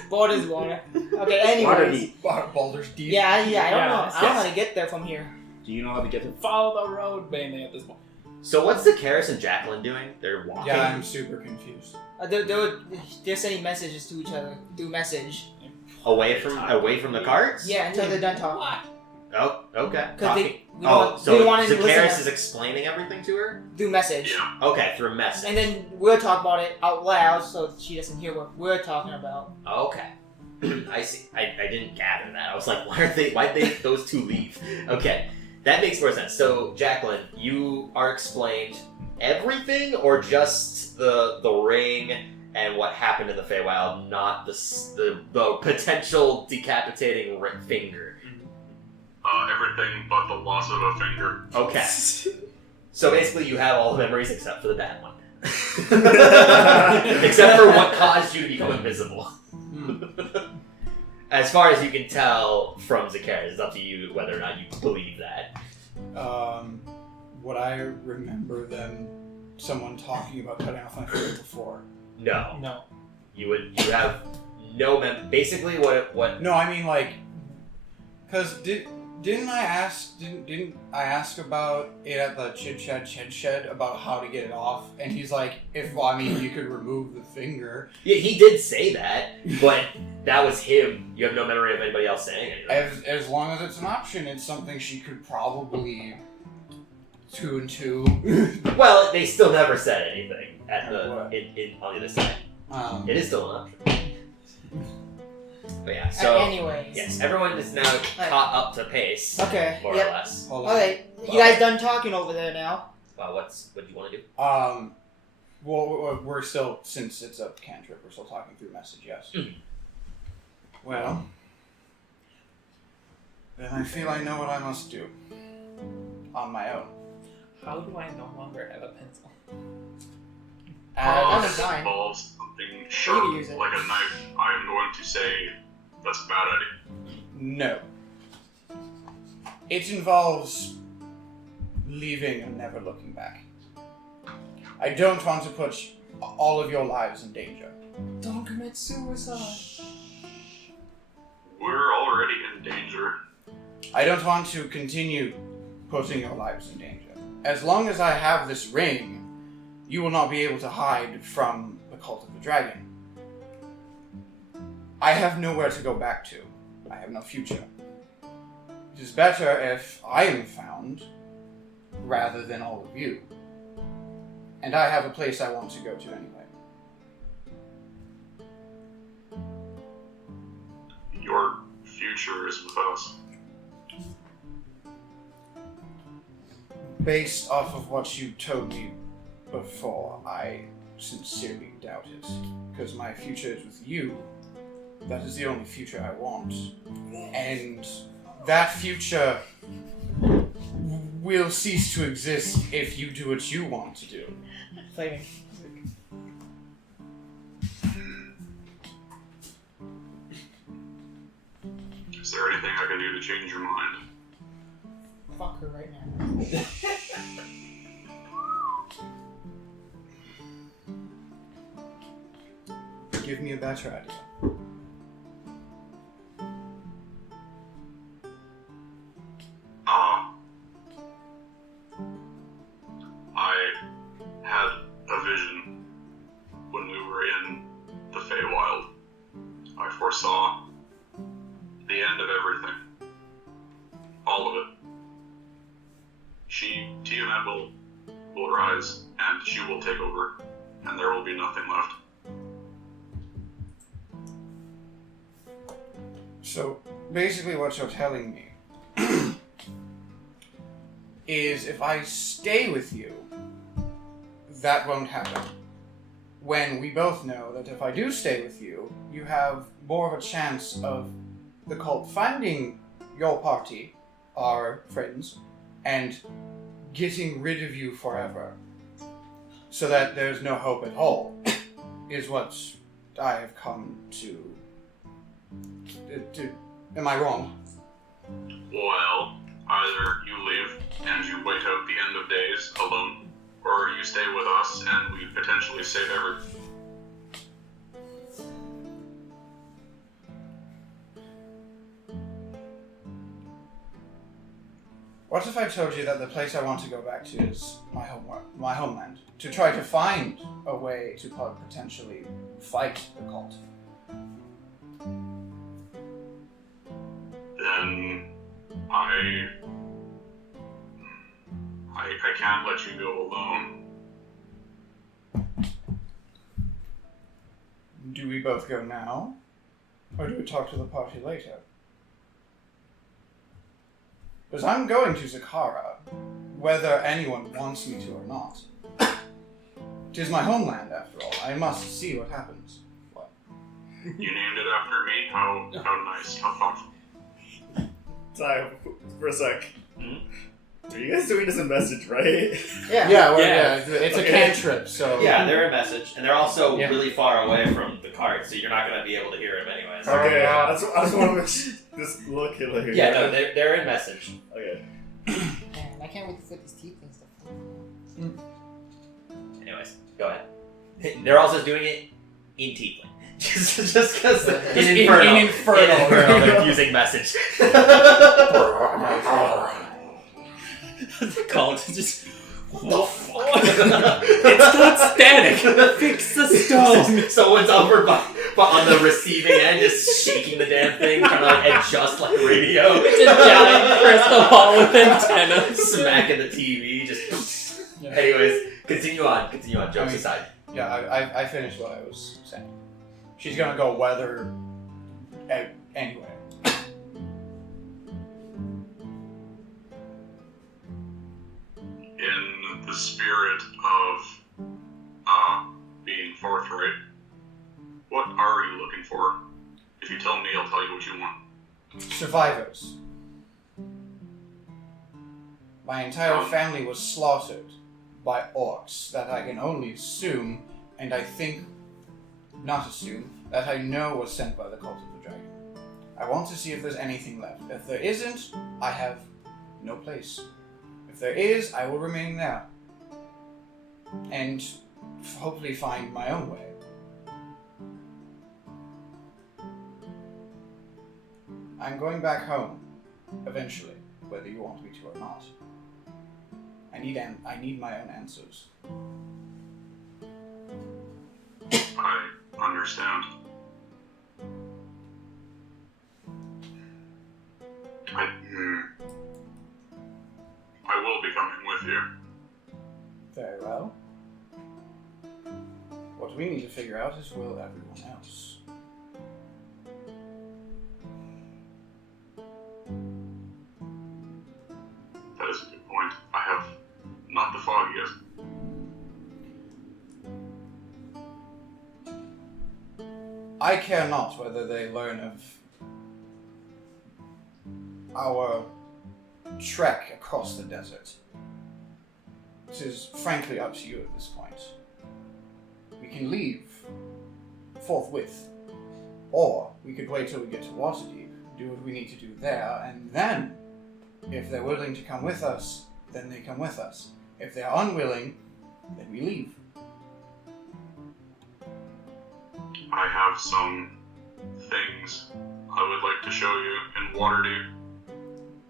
Borders water. Okay, anyways. Baldur's Deep. Yeah, I don't know. Yes, I don't know yes. how to get there from here. Do you know how to get to? Follow the road, mainly at this point. So what's the Karis and Jacqueline doing? They're walking. Yeah, I'm super confused. They're sending messages to each other through message. away from the carts. Yeah, until they're done talking. Oh, okay. Because Talking. we don't So want to Karis listen is explaining everything to her. through message. Yeah. Okay, through message. And then we'll talk about it out loud so she doesn't hear what we're talking about. Okay. I see. I didn't gather that. I was like, why'd they those two leave? Okay. That makes more sense. So, Jacqueline, you are explained everything or just the ring and what happened in the Feywild, not the potential decapitating finger. Everything but the loss of a finger. Okay. So basically you have all the memories except for the bad one. Except for what caused you to become invisible. As far as you can tell from Zakaris, it's up to you whether or not you believe that. Would I remember someone talking about cutting off my finger before? No. No. You have no basically what No, I mean like, cause didn't I ask about it at the chit shed about how to get it off? And he's like, you could remove the finger. Yeah, he did say that, but that was him. You have no memory of anybody else saying it. As long as it's an option, it's something she could probably 2 and 2. Well, they still never said anything at What? on the other side. It is still an option. But yeah, so anyways. yes, everyone is now caught up to pace. Okay. More or Yep. less. Hold on. Okay. You guys done talking over there now? Well, what do you want to do? Well, we're still, since it's a cantrip, we're still talking through message, yes. Mhm. Well, then I feel I know what I must do. On my own. How do I no longer have a pencil? That If was it fine. involves something You sharp can use it. like a knife, I am going to say that's a bad idea. No. It involves leaving and never looking back. I don't want to put all of your lives in danger. Don't commit suicide. We're already in danger. I don't want to continue putting your lives in danger. As long as I have this ring, you will not be able to hide from the Cult of the Dragon. I have nowhere to go back to. I have no future. It is better if I am found, rather than all of you. And I have a place I want to go to anyway. Your future is with us. Based off of what you told me before, I sincerely doubt it. Because my future is with you. That is the only future I want. And that future will cease to exist if you do what you want to do. Flaming. Is there anything I can do to change your mind? Fuck her right now. Give me a better idea. I had a vision when we were in the Feywild. I foresaw the end of everything. All of it. Tiamat will rise, and she will take over, and there will be nothing left. So, basically what you're telling me is if I stay with you, that won't happen. When we both know that if I do stay with you, you have more of a chance of the cult finding your party, our friends, and getting rid of you forever. So that there's no hope at all, is what I have come to... Am I wrong? Well, either you leave and you wait out the end of days alone, or you stay with us and we potentially save everything. What if I told you that the place I want to go back to is my homeland, to try to find a way to potentially fight the cult? Then I can't let you go alone. Do we both go now? Or do we talk to the party later? Because I'm going to Zakara, whether anyone wants me to or not. 'Tis my homeland, after all. I must see what happens. What? You named it after me? How nice, how thoughtful. Time for a sec. Are you guys doing this in message, right? Yeah. It's a cantrip, so... Yeah, they're a message, and they're also Yeah. really far away from the card, so you're not going to be able to hear him anyways. Okay, I just want to make sure this look like. Yeah, no, they're in message. Okay. Man, I can't wait to flip these teeth and stuff. Anyways, go ahead. They're also doing it in Tiefling. just because in Infernal they're using message. The cult is just. What the fuck? It's not static. Fix the stone. Someone's over on the receiving end, just shaking the damn thing, trying to like adjust like a radio. It's a giant crystal ball with antennas. Smacking the TV. Just. Anyways, continue on. Jokes aside. Yeah, I finished what I was saying. She's gonna go weather... Anyway. In the spirit of being forthright, what are you looking for? If you tell me, I'll tell you what you want. Survivors. My entire family was slaughtered by orcs that I can only assume, and I think, not assume, that I know was sent by the Cult of the Dragon. I want to see if there's anything left. If there isn't, I have no place. If there is, I will remain there. And hopefully find my own way. I'm going back home, eventually, whether you want me to or not. I need my own answers. I understand. I will be coming with you. Very well. What we need to figure out is will everyone else. That is a good point. I have not the foggiest. I care not whether they learn of our trek across the desert. This is frankly up to you at this point. We can leave forthwith, or we could wait till we get to Waterdeep, do what we need to do there, and then, if they're willing to come with us, then they come with us. If they're unwilling, then we leave. I have some things I would like to show you in Waterdeep,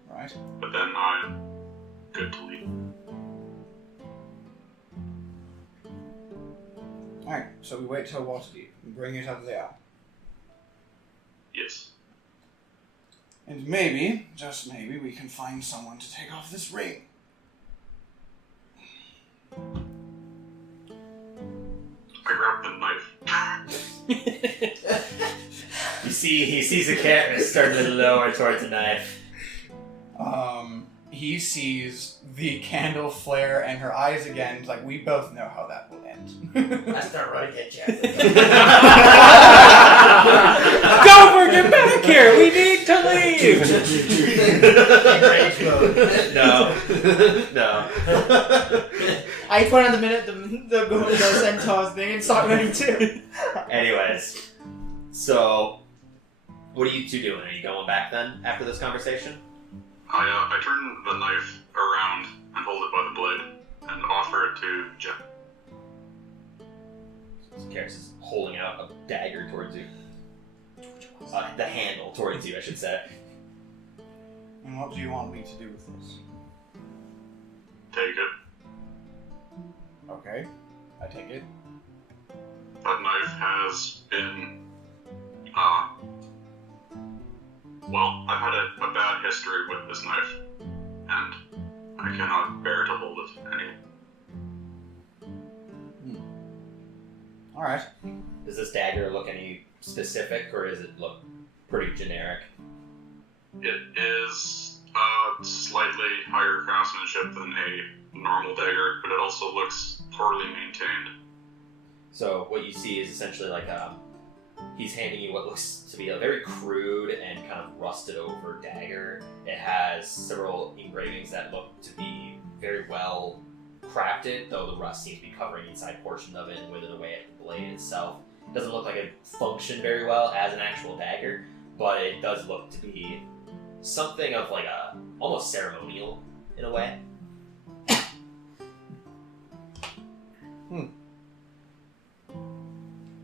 Right? but then I'm good to leave. Alright, so we wait till Waterdeep and bring it up there. Yes. And maybe, just maybe, we can find someone to take off this ring. I grabbed the knife. You see, he sees a cat and is starting to lower towards the knife. He sees the candle flare and her eyes again. Like, we both know how that will end. I start running at Jack. Gopher, get back here! We need to leave! Rage mode. No. I put on the centaurs thing and start running too. Anyways, so what are you two doing? Are you going back then after this conversation? I turn the knife around and hold it by the blade and offer it to Jeff. Karis is holding out a dagger towards you. The handle towards you, I should say. And what do you want me to do with this? Take it. Okay, I take it. That knife has been, well, I've had a bad history with this knife, and I cannot bear to hold it anymore. Alright. Does this dagger look any specific, or does it look pretty generic? It is slightly higher craftsmanship than a normal dagger, but it also looks poorly maintained. So what you see is essentially like he's handing you what looks to be a very crude and kind of rusted over dagger. It has several engravings that look to be very well crafted, though the rust seems to be covering inside portions of it and withered away at the blade itself. It doesn't look like it functioned very well as an actual dagger, but it does look to be something of like a almost ceremonial in a way.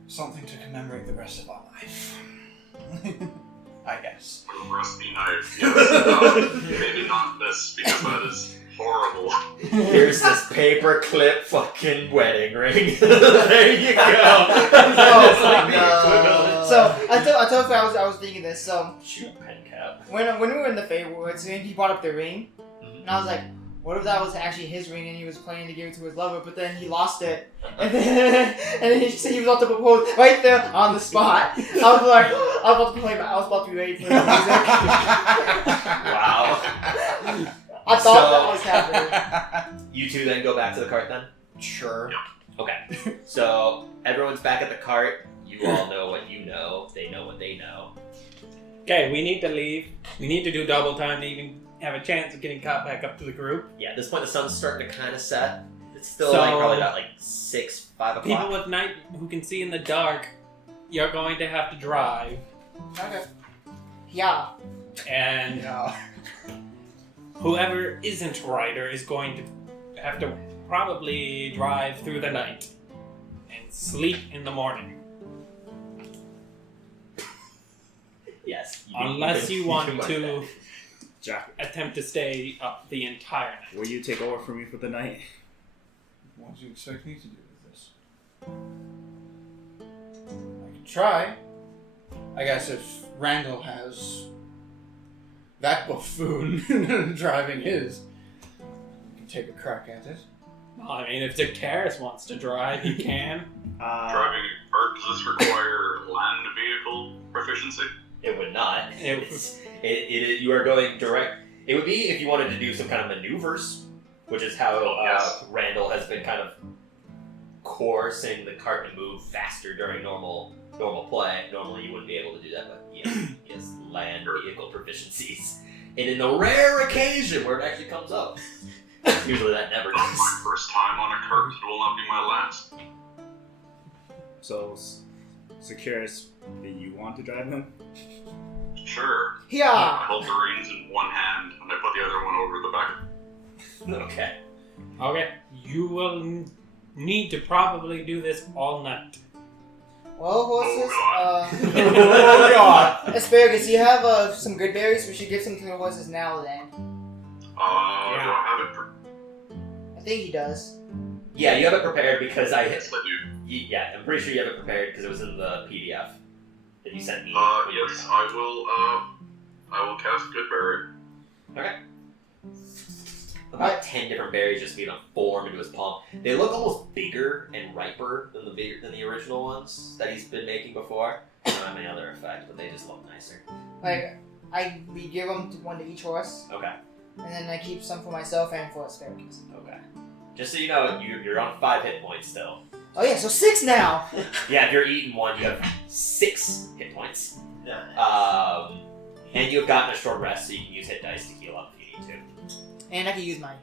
Something to commemorate the rest of our life. I guess. A rusty knife, yes. Maybe not this, because that is horrible. Here's this paperclip fucking wedding ring. There you go. So I told you I was thinking this. So Shoot pen cap. when we were in the Feywild, he brought up the ring, and I was like, what if that was actually his ring and he was planning to give it to his lover, but then he lost it, and then he said he was about to propose right there on the spot. I was like, I was about to be ready for the music. Wow. I thought that was happening. You two then go back to the cart then? Sure. Okay. So everyone's back at the cart. You all know what you know. They know what they know. Okay, we need to leave. We need to do double time to even have a chance of getting caught back up to the group. Yeah, at this point the sun's starting to kind of set. It's still So- like probably about like 6, 5 o'clock. People with night who can see in the dark, you're going to have to drive. Okay. Yeah. And Yeah. whoever isn't rider is going to have to probably drive through the night and sleep in the morning. Yes. Unless you want can to Jack, attempt to stay up the entire night. will you take over for me for the night? What do you expect me to do with this? I can try. I guess if Randall has that buffoon driving his, we can take a crack at it. Well, I mean, if Zacchaeus wants to drive, he can. Driving a cart, does this require land vehicle proficiency? It would not. It- You are going direct. It would be if you wanted to do some kind of maneuvers, which is how Yes. Randall has been kind of coercing the cart to move faster during normal play. Normally you wouldn't be able to do that, but he has land vehicle proficiencies. And in the rare occasion where it actually comes up, usually that never Not does. my first time on a cart. It will not be my last. So, Sorcerers, do you want to drive him? Sure. I Yeah. hold the reins in one hand and I put the other one over the back. Okay. Okay, you will need to probably do this all night. Well, horses. Oh god. Asparagus, you have some good berries. We should give some to the horses now. Then Do I have it? I think he does. Yeah, you have it prepared because I hit. Yes, I do. Yeah, I'm pretty sure you have it prepared because it was in the PDF that you sent me. Yes, I will cast Goodberry. Okay. About 10 different berries just being formed into his palm. They look almost bigger and riper than the original ones that he's been making before. They don't have any other effect, but they just look nicer. Like we give them one to each horse, Okay. and then I keep some for myself and for asparagus. Okay. Just so you know, you're on 5 hit points still. Oh yeah, so 6 now. Yeah, if you're eating one, you have 6 hit points. And you've gotten a short rest, so you can use hit dice to heal up if you need to. And I can use my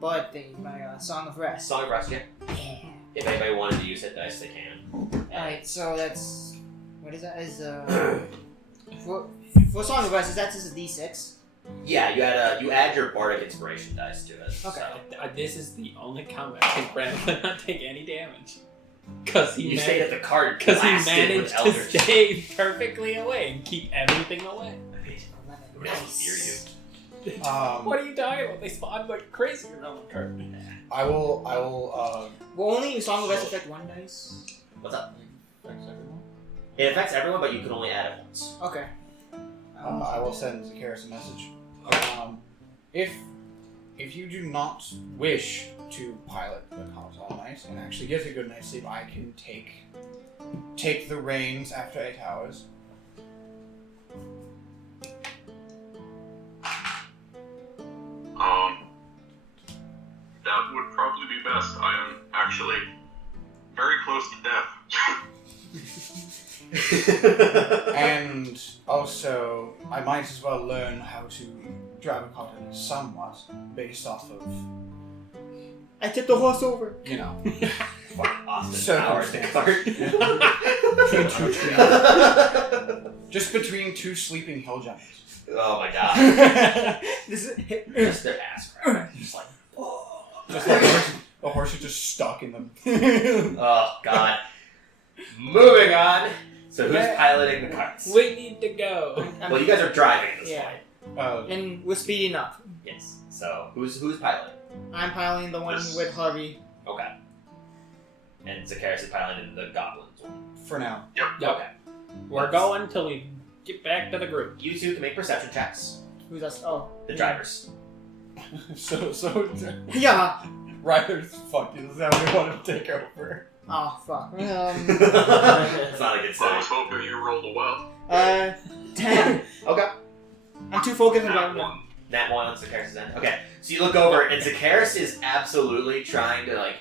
bud thing, my Song of Rest. Song of Rest, yeah. Yeah. If anybody wanted to use hit dice, they can. Alright, so that's what is that? Is for Song of Rest, is that just a D6? Yeah, you add your bardic inspiration dice to it. Okay. This is the only combat I think Brandon did not take any damage. Because he You stayed at the card Because he blasted with managed to elders. stay perfectly away and keep everything away. Nice. What are you talking about? They spawned like crazy around the card. I will, Will only Song of Rest affect 1 dice? What's up? It affects everyone, but you can only add it once. Okay. I will send Zakaris a message. If you do not wish to pilot the cart all night and actually get a good night's sleep, I can take the reins after 8 hours. That would probably be best. I am actually very close to death. And also, I might as well learn how to drive a cart somewhat based off of, I tipped the horse over. you know, Austin Powers the cart. between 2 trees. Just between 2 sleeping hill giants. Oh my god. This is Just their ass crack. Just like, Just like the horse is just stuck in them. oh god. Moving on. So who's piloting the carts? We need to go. Well, you guys are driving at this Yeah. point. And we're speeding up. Yes. So who's piloting? I'm piloting the one with Harvey. Okay. And Zakaris is piloting the goblins one. For now. Okay. We're going until we get back to the group. You two can make perception checks. Who's us? Oh. The drivers. So Yeah. Riders, fuck you. This is how we want to take over. Oh, fuck. That's not a good I sign. was hoping you rolled a well. 10. Okay. I'm too focused on That driving. one. That one, Zakaris is in. Okay. So you look over, and Zakaris is absolutely trying to, like,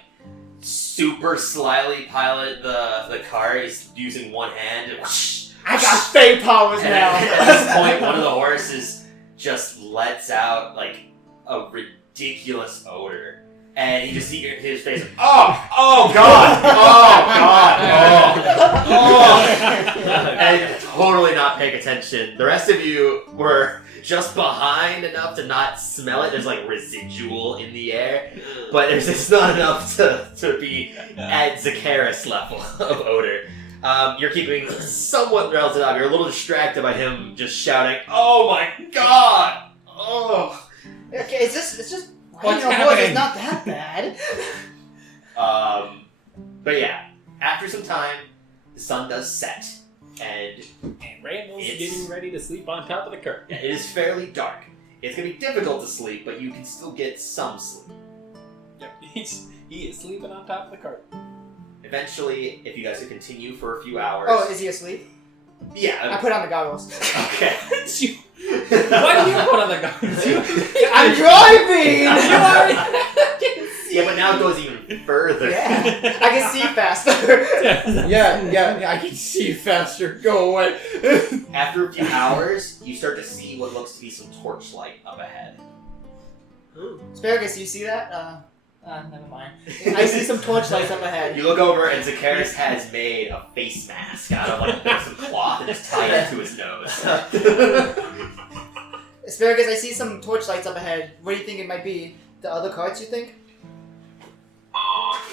super slyly pilot the car. He's using one hand. And I got fey powers And now. at this point, one of the horses just lets out like a ridiculous odor, and you just see his face. Like, oh god, oh, and totally not paying attention. The rest of you were just behind enough to not smell it. There's like residual in the air, but it's not enough to be at Zakaris level of odor. You're keeping somewhat relative up. You're a little distracted by him just shouting, "Oh my god!" Oh. Okay, it's just What's horse happening? is not that bad. But yeah, after some time, the sun does set, and And Randall's It's- getting ready to sleep on top of the cart. it is fairly dark. It's gonna be difficult to sleep, but you can still get some sleep. Yep, he is sleeping on top of the cart. Eventually, if you guys could continue for a few hours. Oh, is he asleep? I Yeah. put on the goggles. Okay. Why do you put on the guns? I'm driving! You Yeah, but now it goes even further. Yeah, I can see faster. Yeah, I can see faster. Go away. After a few hours, you start to see what looks to be some torchlight up ahead. Asparagus, you see that? Never mind. I see some torchlights up ahead. You look over and Zacchaeus has made a face mask out of like a piece of cloth and just tied it to his nose. Asparagus, I see some torchlights up ahead. What do you think it might be? The other carts, you think?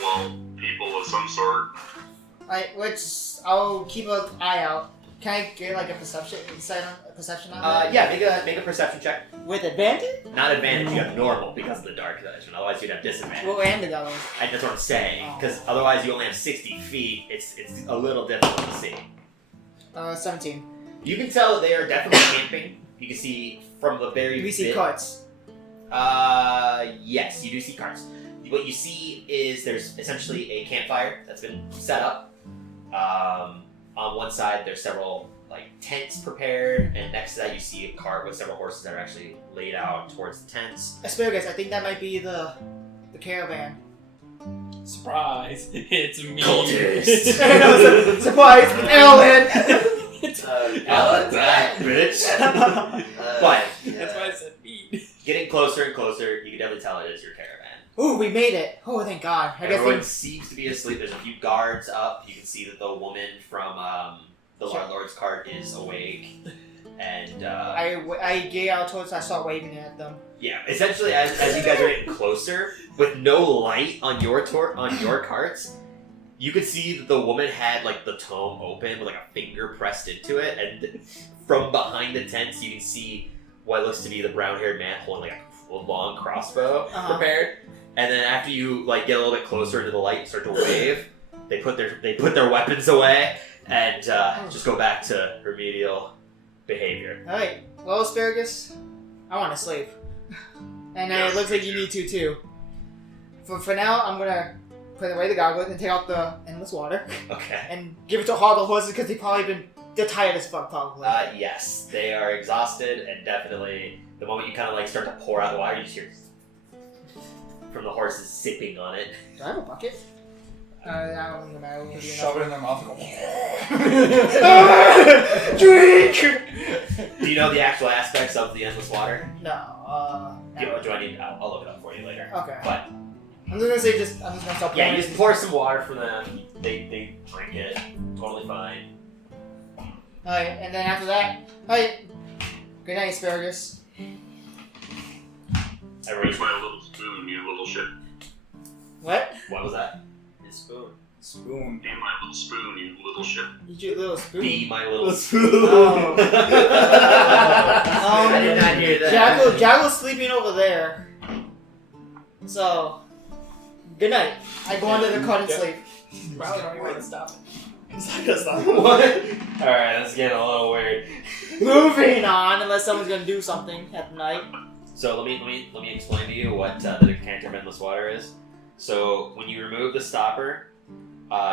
Well, people of some sort. I'll keep an eye out. Can I get like a perception on that? Yeah, make a perception check. With advantage? Not advantage, you have normal because of the dark vision. Otherwise, you'd have disadvantage. What and the others? That's what I'm saying. Because otherwise, you only have 60 feet. It's a little difficult to see. 17. You can tell that they are definitely camping. You can see from the very. Do we see carts? Yes, you do see carts. What you see is there's essentially a campfire that's been set up. On one side, there's several like tents prepared, and next to that, you see a cart with several horses that are actually laid out towards the tents. Asparagus, I think that might be the caravan. Surprise! It's me. Cultist. Surprise, Ellen. That bitch. But That's why I said me. getting closer and closer, you can definitely tell it is your caravan. Ooh, we made it. Oh, thank God. I guess Everyone seems to be asleep. There's a few guards up. You can see that the woman from the Lord's cart is awake. And I gave out towards. I start waving at them. yeah, essentially as you guys are getting closer, with no light on your carts, you could see that the woman had like the tome open with like a finger pressed into it, and from behind the tents you can see what looks to be the brown-haired man holding like a long crossbow prepared. And then after you like get a little bit closer into the light and start to wave, they put their weapons away and just go back to remedial behavior. Alright, well, Asparagus, I want to sleep. And it looks like you need to too. For now, I'm gonna put away the goggles and take out the endless water. Okay. And give it to all the horses because they're tired as fuck probably. Yes, they are exhausted, and definitely the moment you kind of like start to pour out the water, you just hear from the horses sipping on it. Do I have a bucket? I don't even know. Just shove it in their mouth and go. Drink! Do you know the actual aspects of the endless water? No, Do I need? I'll look it up for you later. Okay. But I'm just gonna stop. yeah, you just pour some water for them. They drink it. Totally fine. Alright, and then after that, alright. Good night, Asparagus. Where's my little spoon, you little shit? What? What was that? His spoon. Spoon. Be my little spoon, you little shit. You do a little spoon. Be my little spoon. Oh. I did not hear that. Jackal's sleeping over there. So, good night. I go under the cot and sleep. Probably don't even want to stop it. What? Alright, that's getting a little weird. Moving on, unless someone's gonna do something at night. So let me explain to you what the decanter of endless water is. So when you remove the stopper,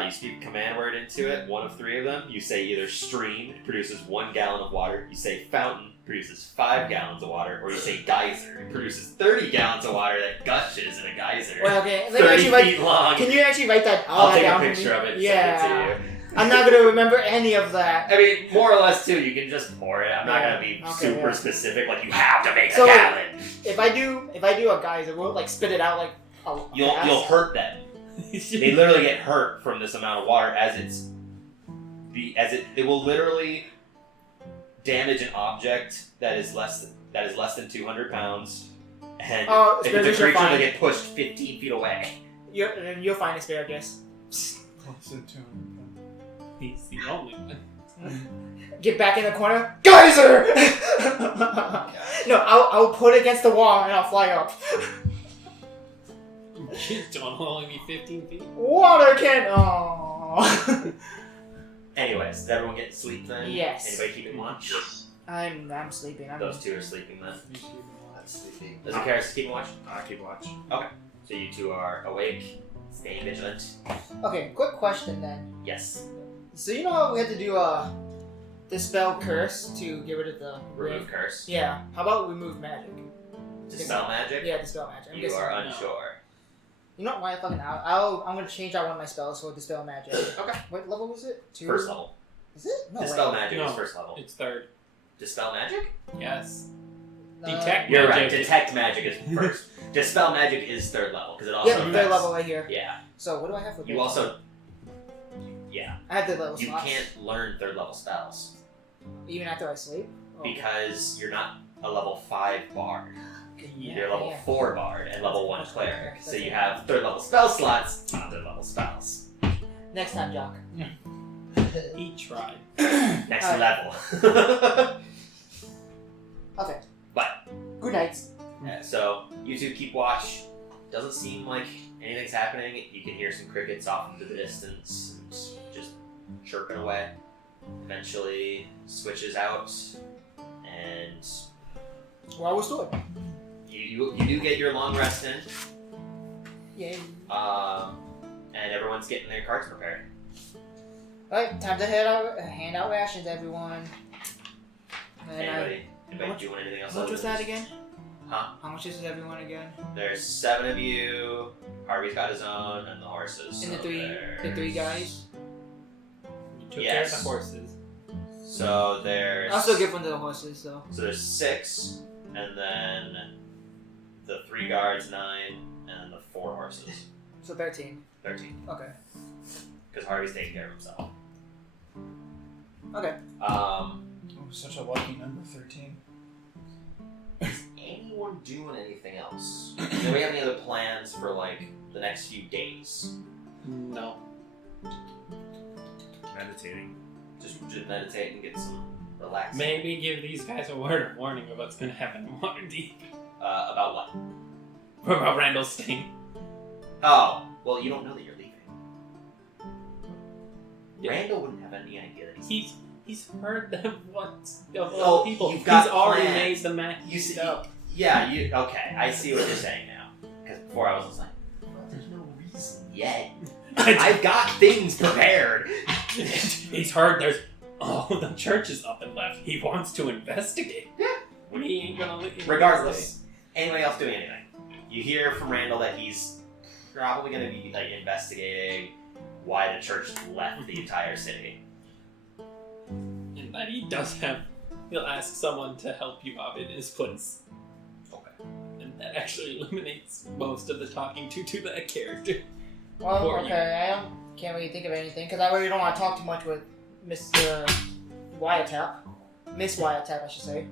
you speak a command word into it, one of three of them. You say either stream, it produces 1 gallon of water. You say fountain, produces 5 gallons of water. Or you say geyser, it produces 30 gallons of water that gushes in a geyser. Well, okay. 30 feet long. Can you actually write that I'll take a down for picture me? of it and Yeah. send it to you. I'm not gonna remember any of that. I mean, more or less too, you can just pour it. I'm not gonna be super specific, like you have to make a gallon. If I do a geyser, will it like spit it out like You'll hurt them. They literally get hurt from this amount of water it will literally damage an object that is less than 200 pounds, and if it's a creature, they get pushed 15 feet away. You'll find Asparagus. Listen to him. He's the only one. Get back in the corner. Geyser! No, I'll put it against the wall and I'll fly up. Don't only be 15 feet. Water can. Oh. Anyways, did everyone get to sleep then? Yes. Anybody keeping watch? Yes. I'm sleeping. Those two are sleeping then. I'm sleeping. Does the Karis keep watch? I keep watch. Okay. So you two are awake, staying vigilant. Okay, quick question then. Yes. So you know how we had to do dispel curse to get rid of the Remove curse. Yeah. How about remove magic? Dispel magic? Yeah, dispel magic. I'm You guessing are no. unsure. You know what? Why fucking out? I'm gonna change out one of my spells for dispel magic. Okay. What level was it? 2? First level. Is it? No Dispel way. magic No. is first level. It's third. Dispel magic? Yes. Uh, Detect You're magic. right. Detect magic is first. Dispel magic is third level because it also Yeah, third affects- level right here. Yeah. So what do I have for? You third also. level? Yeah. I have third level You slots. can't learn third level spells Even after I sleep. Oh. because you're not a level 5 bard. You're a level Yeah. 4 bard and level 1 cleric. Okay, So that's you it. have third level spell slots, not third level spells. Next time, Jock. He tried. Next Alright. level. Okay. But Good night. so you two keep watch. Doesn't seem like anything's happening. You can hear some crickets off into the distance and just chirping away. Eventually switches out and Well, we're still. you do get your long rest in. Yay. And everyone's getting their cards prepared. Alright, time to hand out rations, everyone. And Anybody doing anything else? how much was that again? Huh? How much is everyone again? There's 7 of you. Harvey's got his own, and the horses. And so the three guys? You took care of Yes. the horses. So there's. I'll still give one to the horses, though. So there's 6, and then the 3 guards 9, and the 4 horses So 13. 13. Okay. Because Harvey's taking care of himself. Okay. Oh, such a lucky number, 13. Is anyone doing anything else? Do we have any other plans for like the next few days? No. Meditating. Just meditate and get some relaxing. Maybe give these guys a word of warning of what's gonna happen in Waterdeep. About what? About Randall's thing. Oh, well, you don't know that you're leaving. Yeah. Randall wouldn't have any idea that he's. He's heard them once of Oh, all people. you've got He's already plans. made the match. You see, up. yeah, you okay? I see what you're saying now. Because before I was just like, well, there's no reason yet. I've got things prepared. He's heard there's the church is up and left. He wants to investigate. Yeah. We ain't gonna leave. Regardless, anybody else doing anything? You hear from Randall that he's probably going to be like investigating why the church left the entire city. And that he does have. He'll ask someone to help you out in his place. Okay. And that actually eliminates most of the talking to that character. Well, For you. okay, can't really think of anything, because I really don't want to talk too much with Mr. Wiretap. Miss Wiretap, I should say.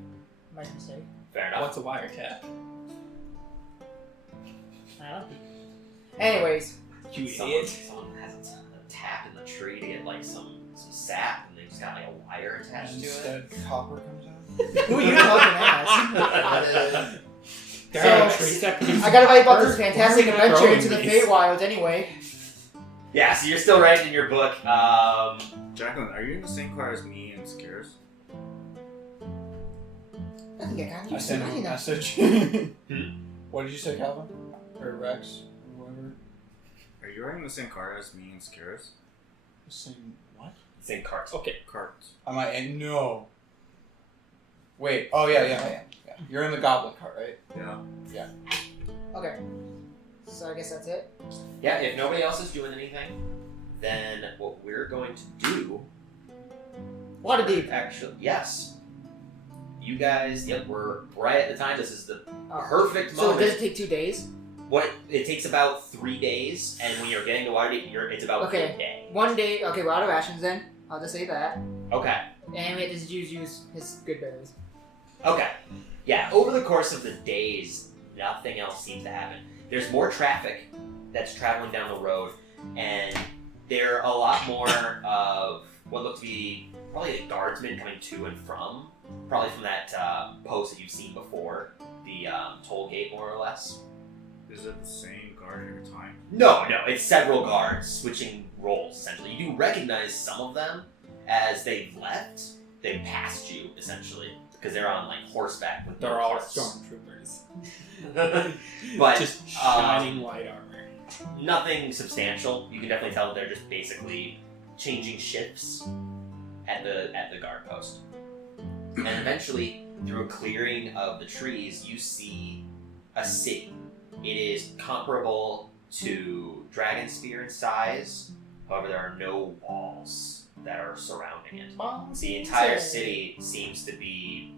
My mistake. Fair enough. What's a wiretap? I don't know. Anyways, You Someone idiot. has a tap in the tree to get like some sap, and they just got like a wire attached And to it. instead, copper comes out. who are you talking as? There are So, trees that produce I gotta write about this birds. fantastic Why are we not adventure growing into the these? Feywilds anyway. Yeah, so you're still writing in your book. Jacqueline, are you in the same car as me and Skiers? I think I got I you sent him a saying that. message. Hmm? What did you say, Calvin? Or Rex? Or whatever? Are you riding the same car as me and Skiers? Saying what? same carts. Okay. Carts. Am I in? No. Wait. Oh, yeah, I am. Yeah. You're in the goblet cart, right? Yeah. Okay. So I guess that's it. Yeah, if nobody else is doing anything, then what we're going to do. Waterdeep. Actually, yes. You guys, yep, we're right at the time. This is the Oh. perfect So moment. does it take 2 days? What it takes about 3 days, and when you're getting to Waterdeep, it's about Okay. a day. 1 day. Okay, we're out of rations then. I'll just say that. Okay. And we have to use his good berries. Okay. Yeah, over the course of the days, nothing else seems to happen. There's more traffic that's traveling down the road, and there are a lot more of what look to be probably the guardsmen coming to and from, probably from that post that you've seen before, the toll gate, more or less. Is it the same guard every time? No, it's several guards switching roles, essentially. You do recognize some of them as they've left. They've passed you, essentially, because they're on, like, horseback with They're no all carts. stormtroopers. But, just shining white armor. nothing substantial. You can definitely tell that they're just basically changing shifts at the guard post. And eventually, through a clearing of the trees, you see a city. It is comparable to dragon spear in size. However, there are no walls that are surrounding it. The entire city seems to be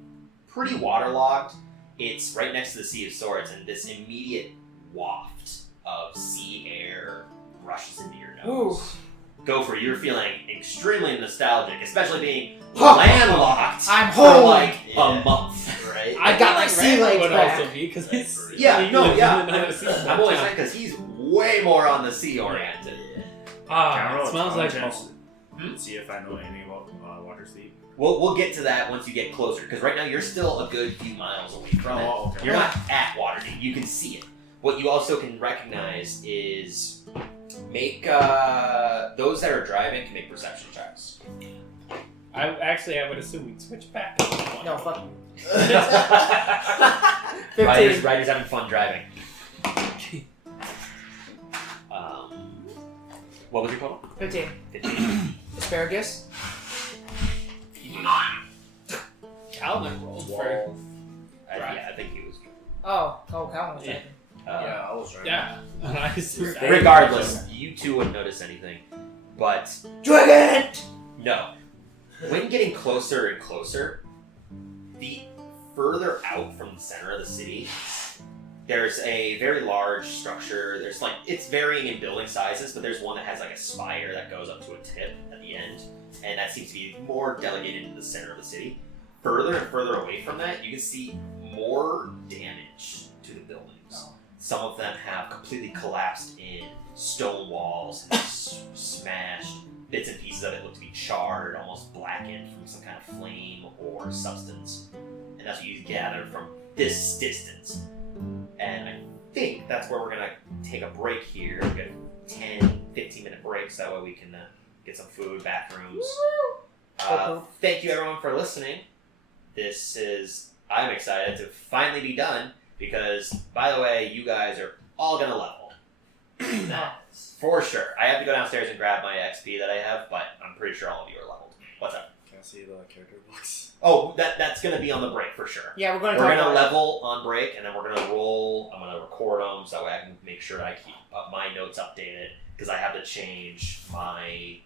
pretty waterlogged. It's right next to the Sea of Swords, and this immediate waft of sea air rushes into your nose. Gopher, you're feeling extremely nostalgic, especially being landlocked I'm for home. like a month, right? I got my sea legs would back. also be because he's Yeah, no, yeah. I'm I'm only saying because he's way more on the sea oriented. Can I Ah, roll it a smells like intelligence home. to see if I know anything about water sleep? We'll get to that once you get closer, because right now you're still a good few miles away from it. Oh, okay. You're not at Waterdeep. You can see it. What you also can recognize is make those that are driving can make perception checks. I would assume we'd switch back. No, fuck you. 15. Riders having fun driving. What was your total? 15. 15. Asparagus. 9. Calvin rolled for. Yeah, I think he was. Oh, Calvin was Yeah. typing. Yeah, I was right. Yeah. And I assumed Regardless, you two wouldn't notice anything. But Dragon! no. When getting closer and closer, the further out from the center of the city, there's a very large structure. There's like, it's varying in building sizes, but there's one that has like a spire that goes up to a tip at the end, and that seems to be more delegated into the center of the city. Further and further away from that, you can see more damage to the buildings. Some of them have completely collapsed in, stone walls have smashed. Bits and pieces of it look to be charred, almost blackened from some kind of flame or substance. And that's what you gather from this distance. And I think that's where we're going to take a break here. We'll get a 10, 15-minute break, so that way we can get some food, bathrooms. Thank you, everyone, for listening. I'm excited to finally be done, because, by the way, you guys are all going to level. For sure. I have to go downstairs and grab my XP that I have, but I'm pretty sure all of you are leveled. What's up? Can I see the character books? Oh, that's going to be on the break for sure. Yeah, we're going We're to going to level on break, and then we're going to roll. I'm going to record them so that way I can make sure I keep my notes updated, because I have to change my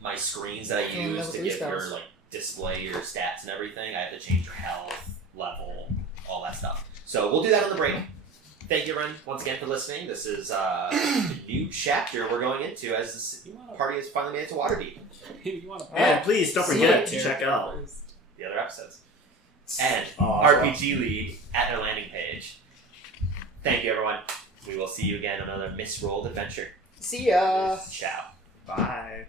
my screens that I Yeah, use level to 3 give your spells. display your stats and everything. I have to change your health, level, all that stuff. So we'll do that on the break. Thank you, everyone, once again for listening. This is a new chapter we're going into as this party has finally made it to Waterdeep. You want to And please don't forget to check out The other episodes. And Awesome. RPG League at their landing page. Thank you, everyone. We will see you again on another misrolled adventure. See ya! Ciao. Bye.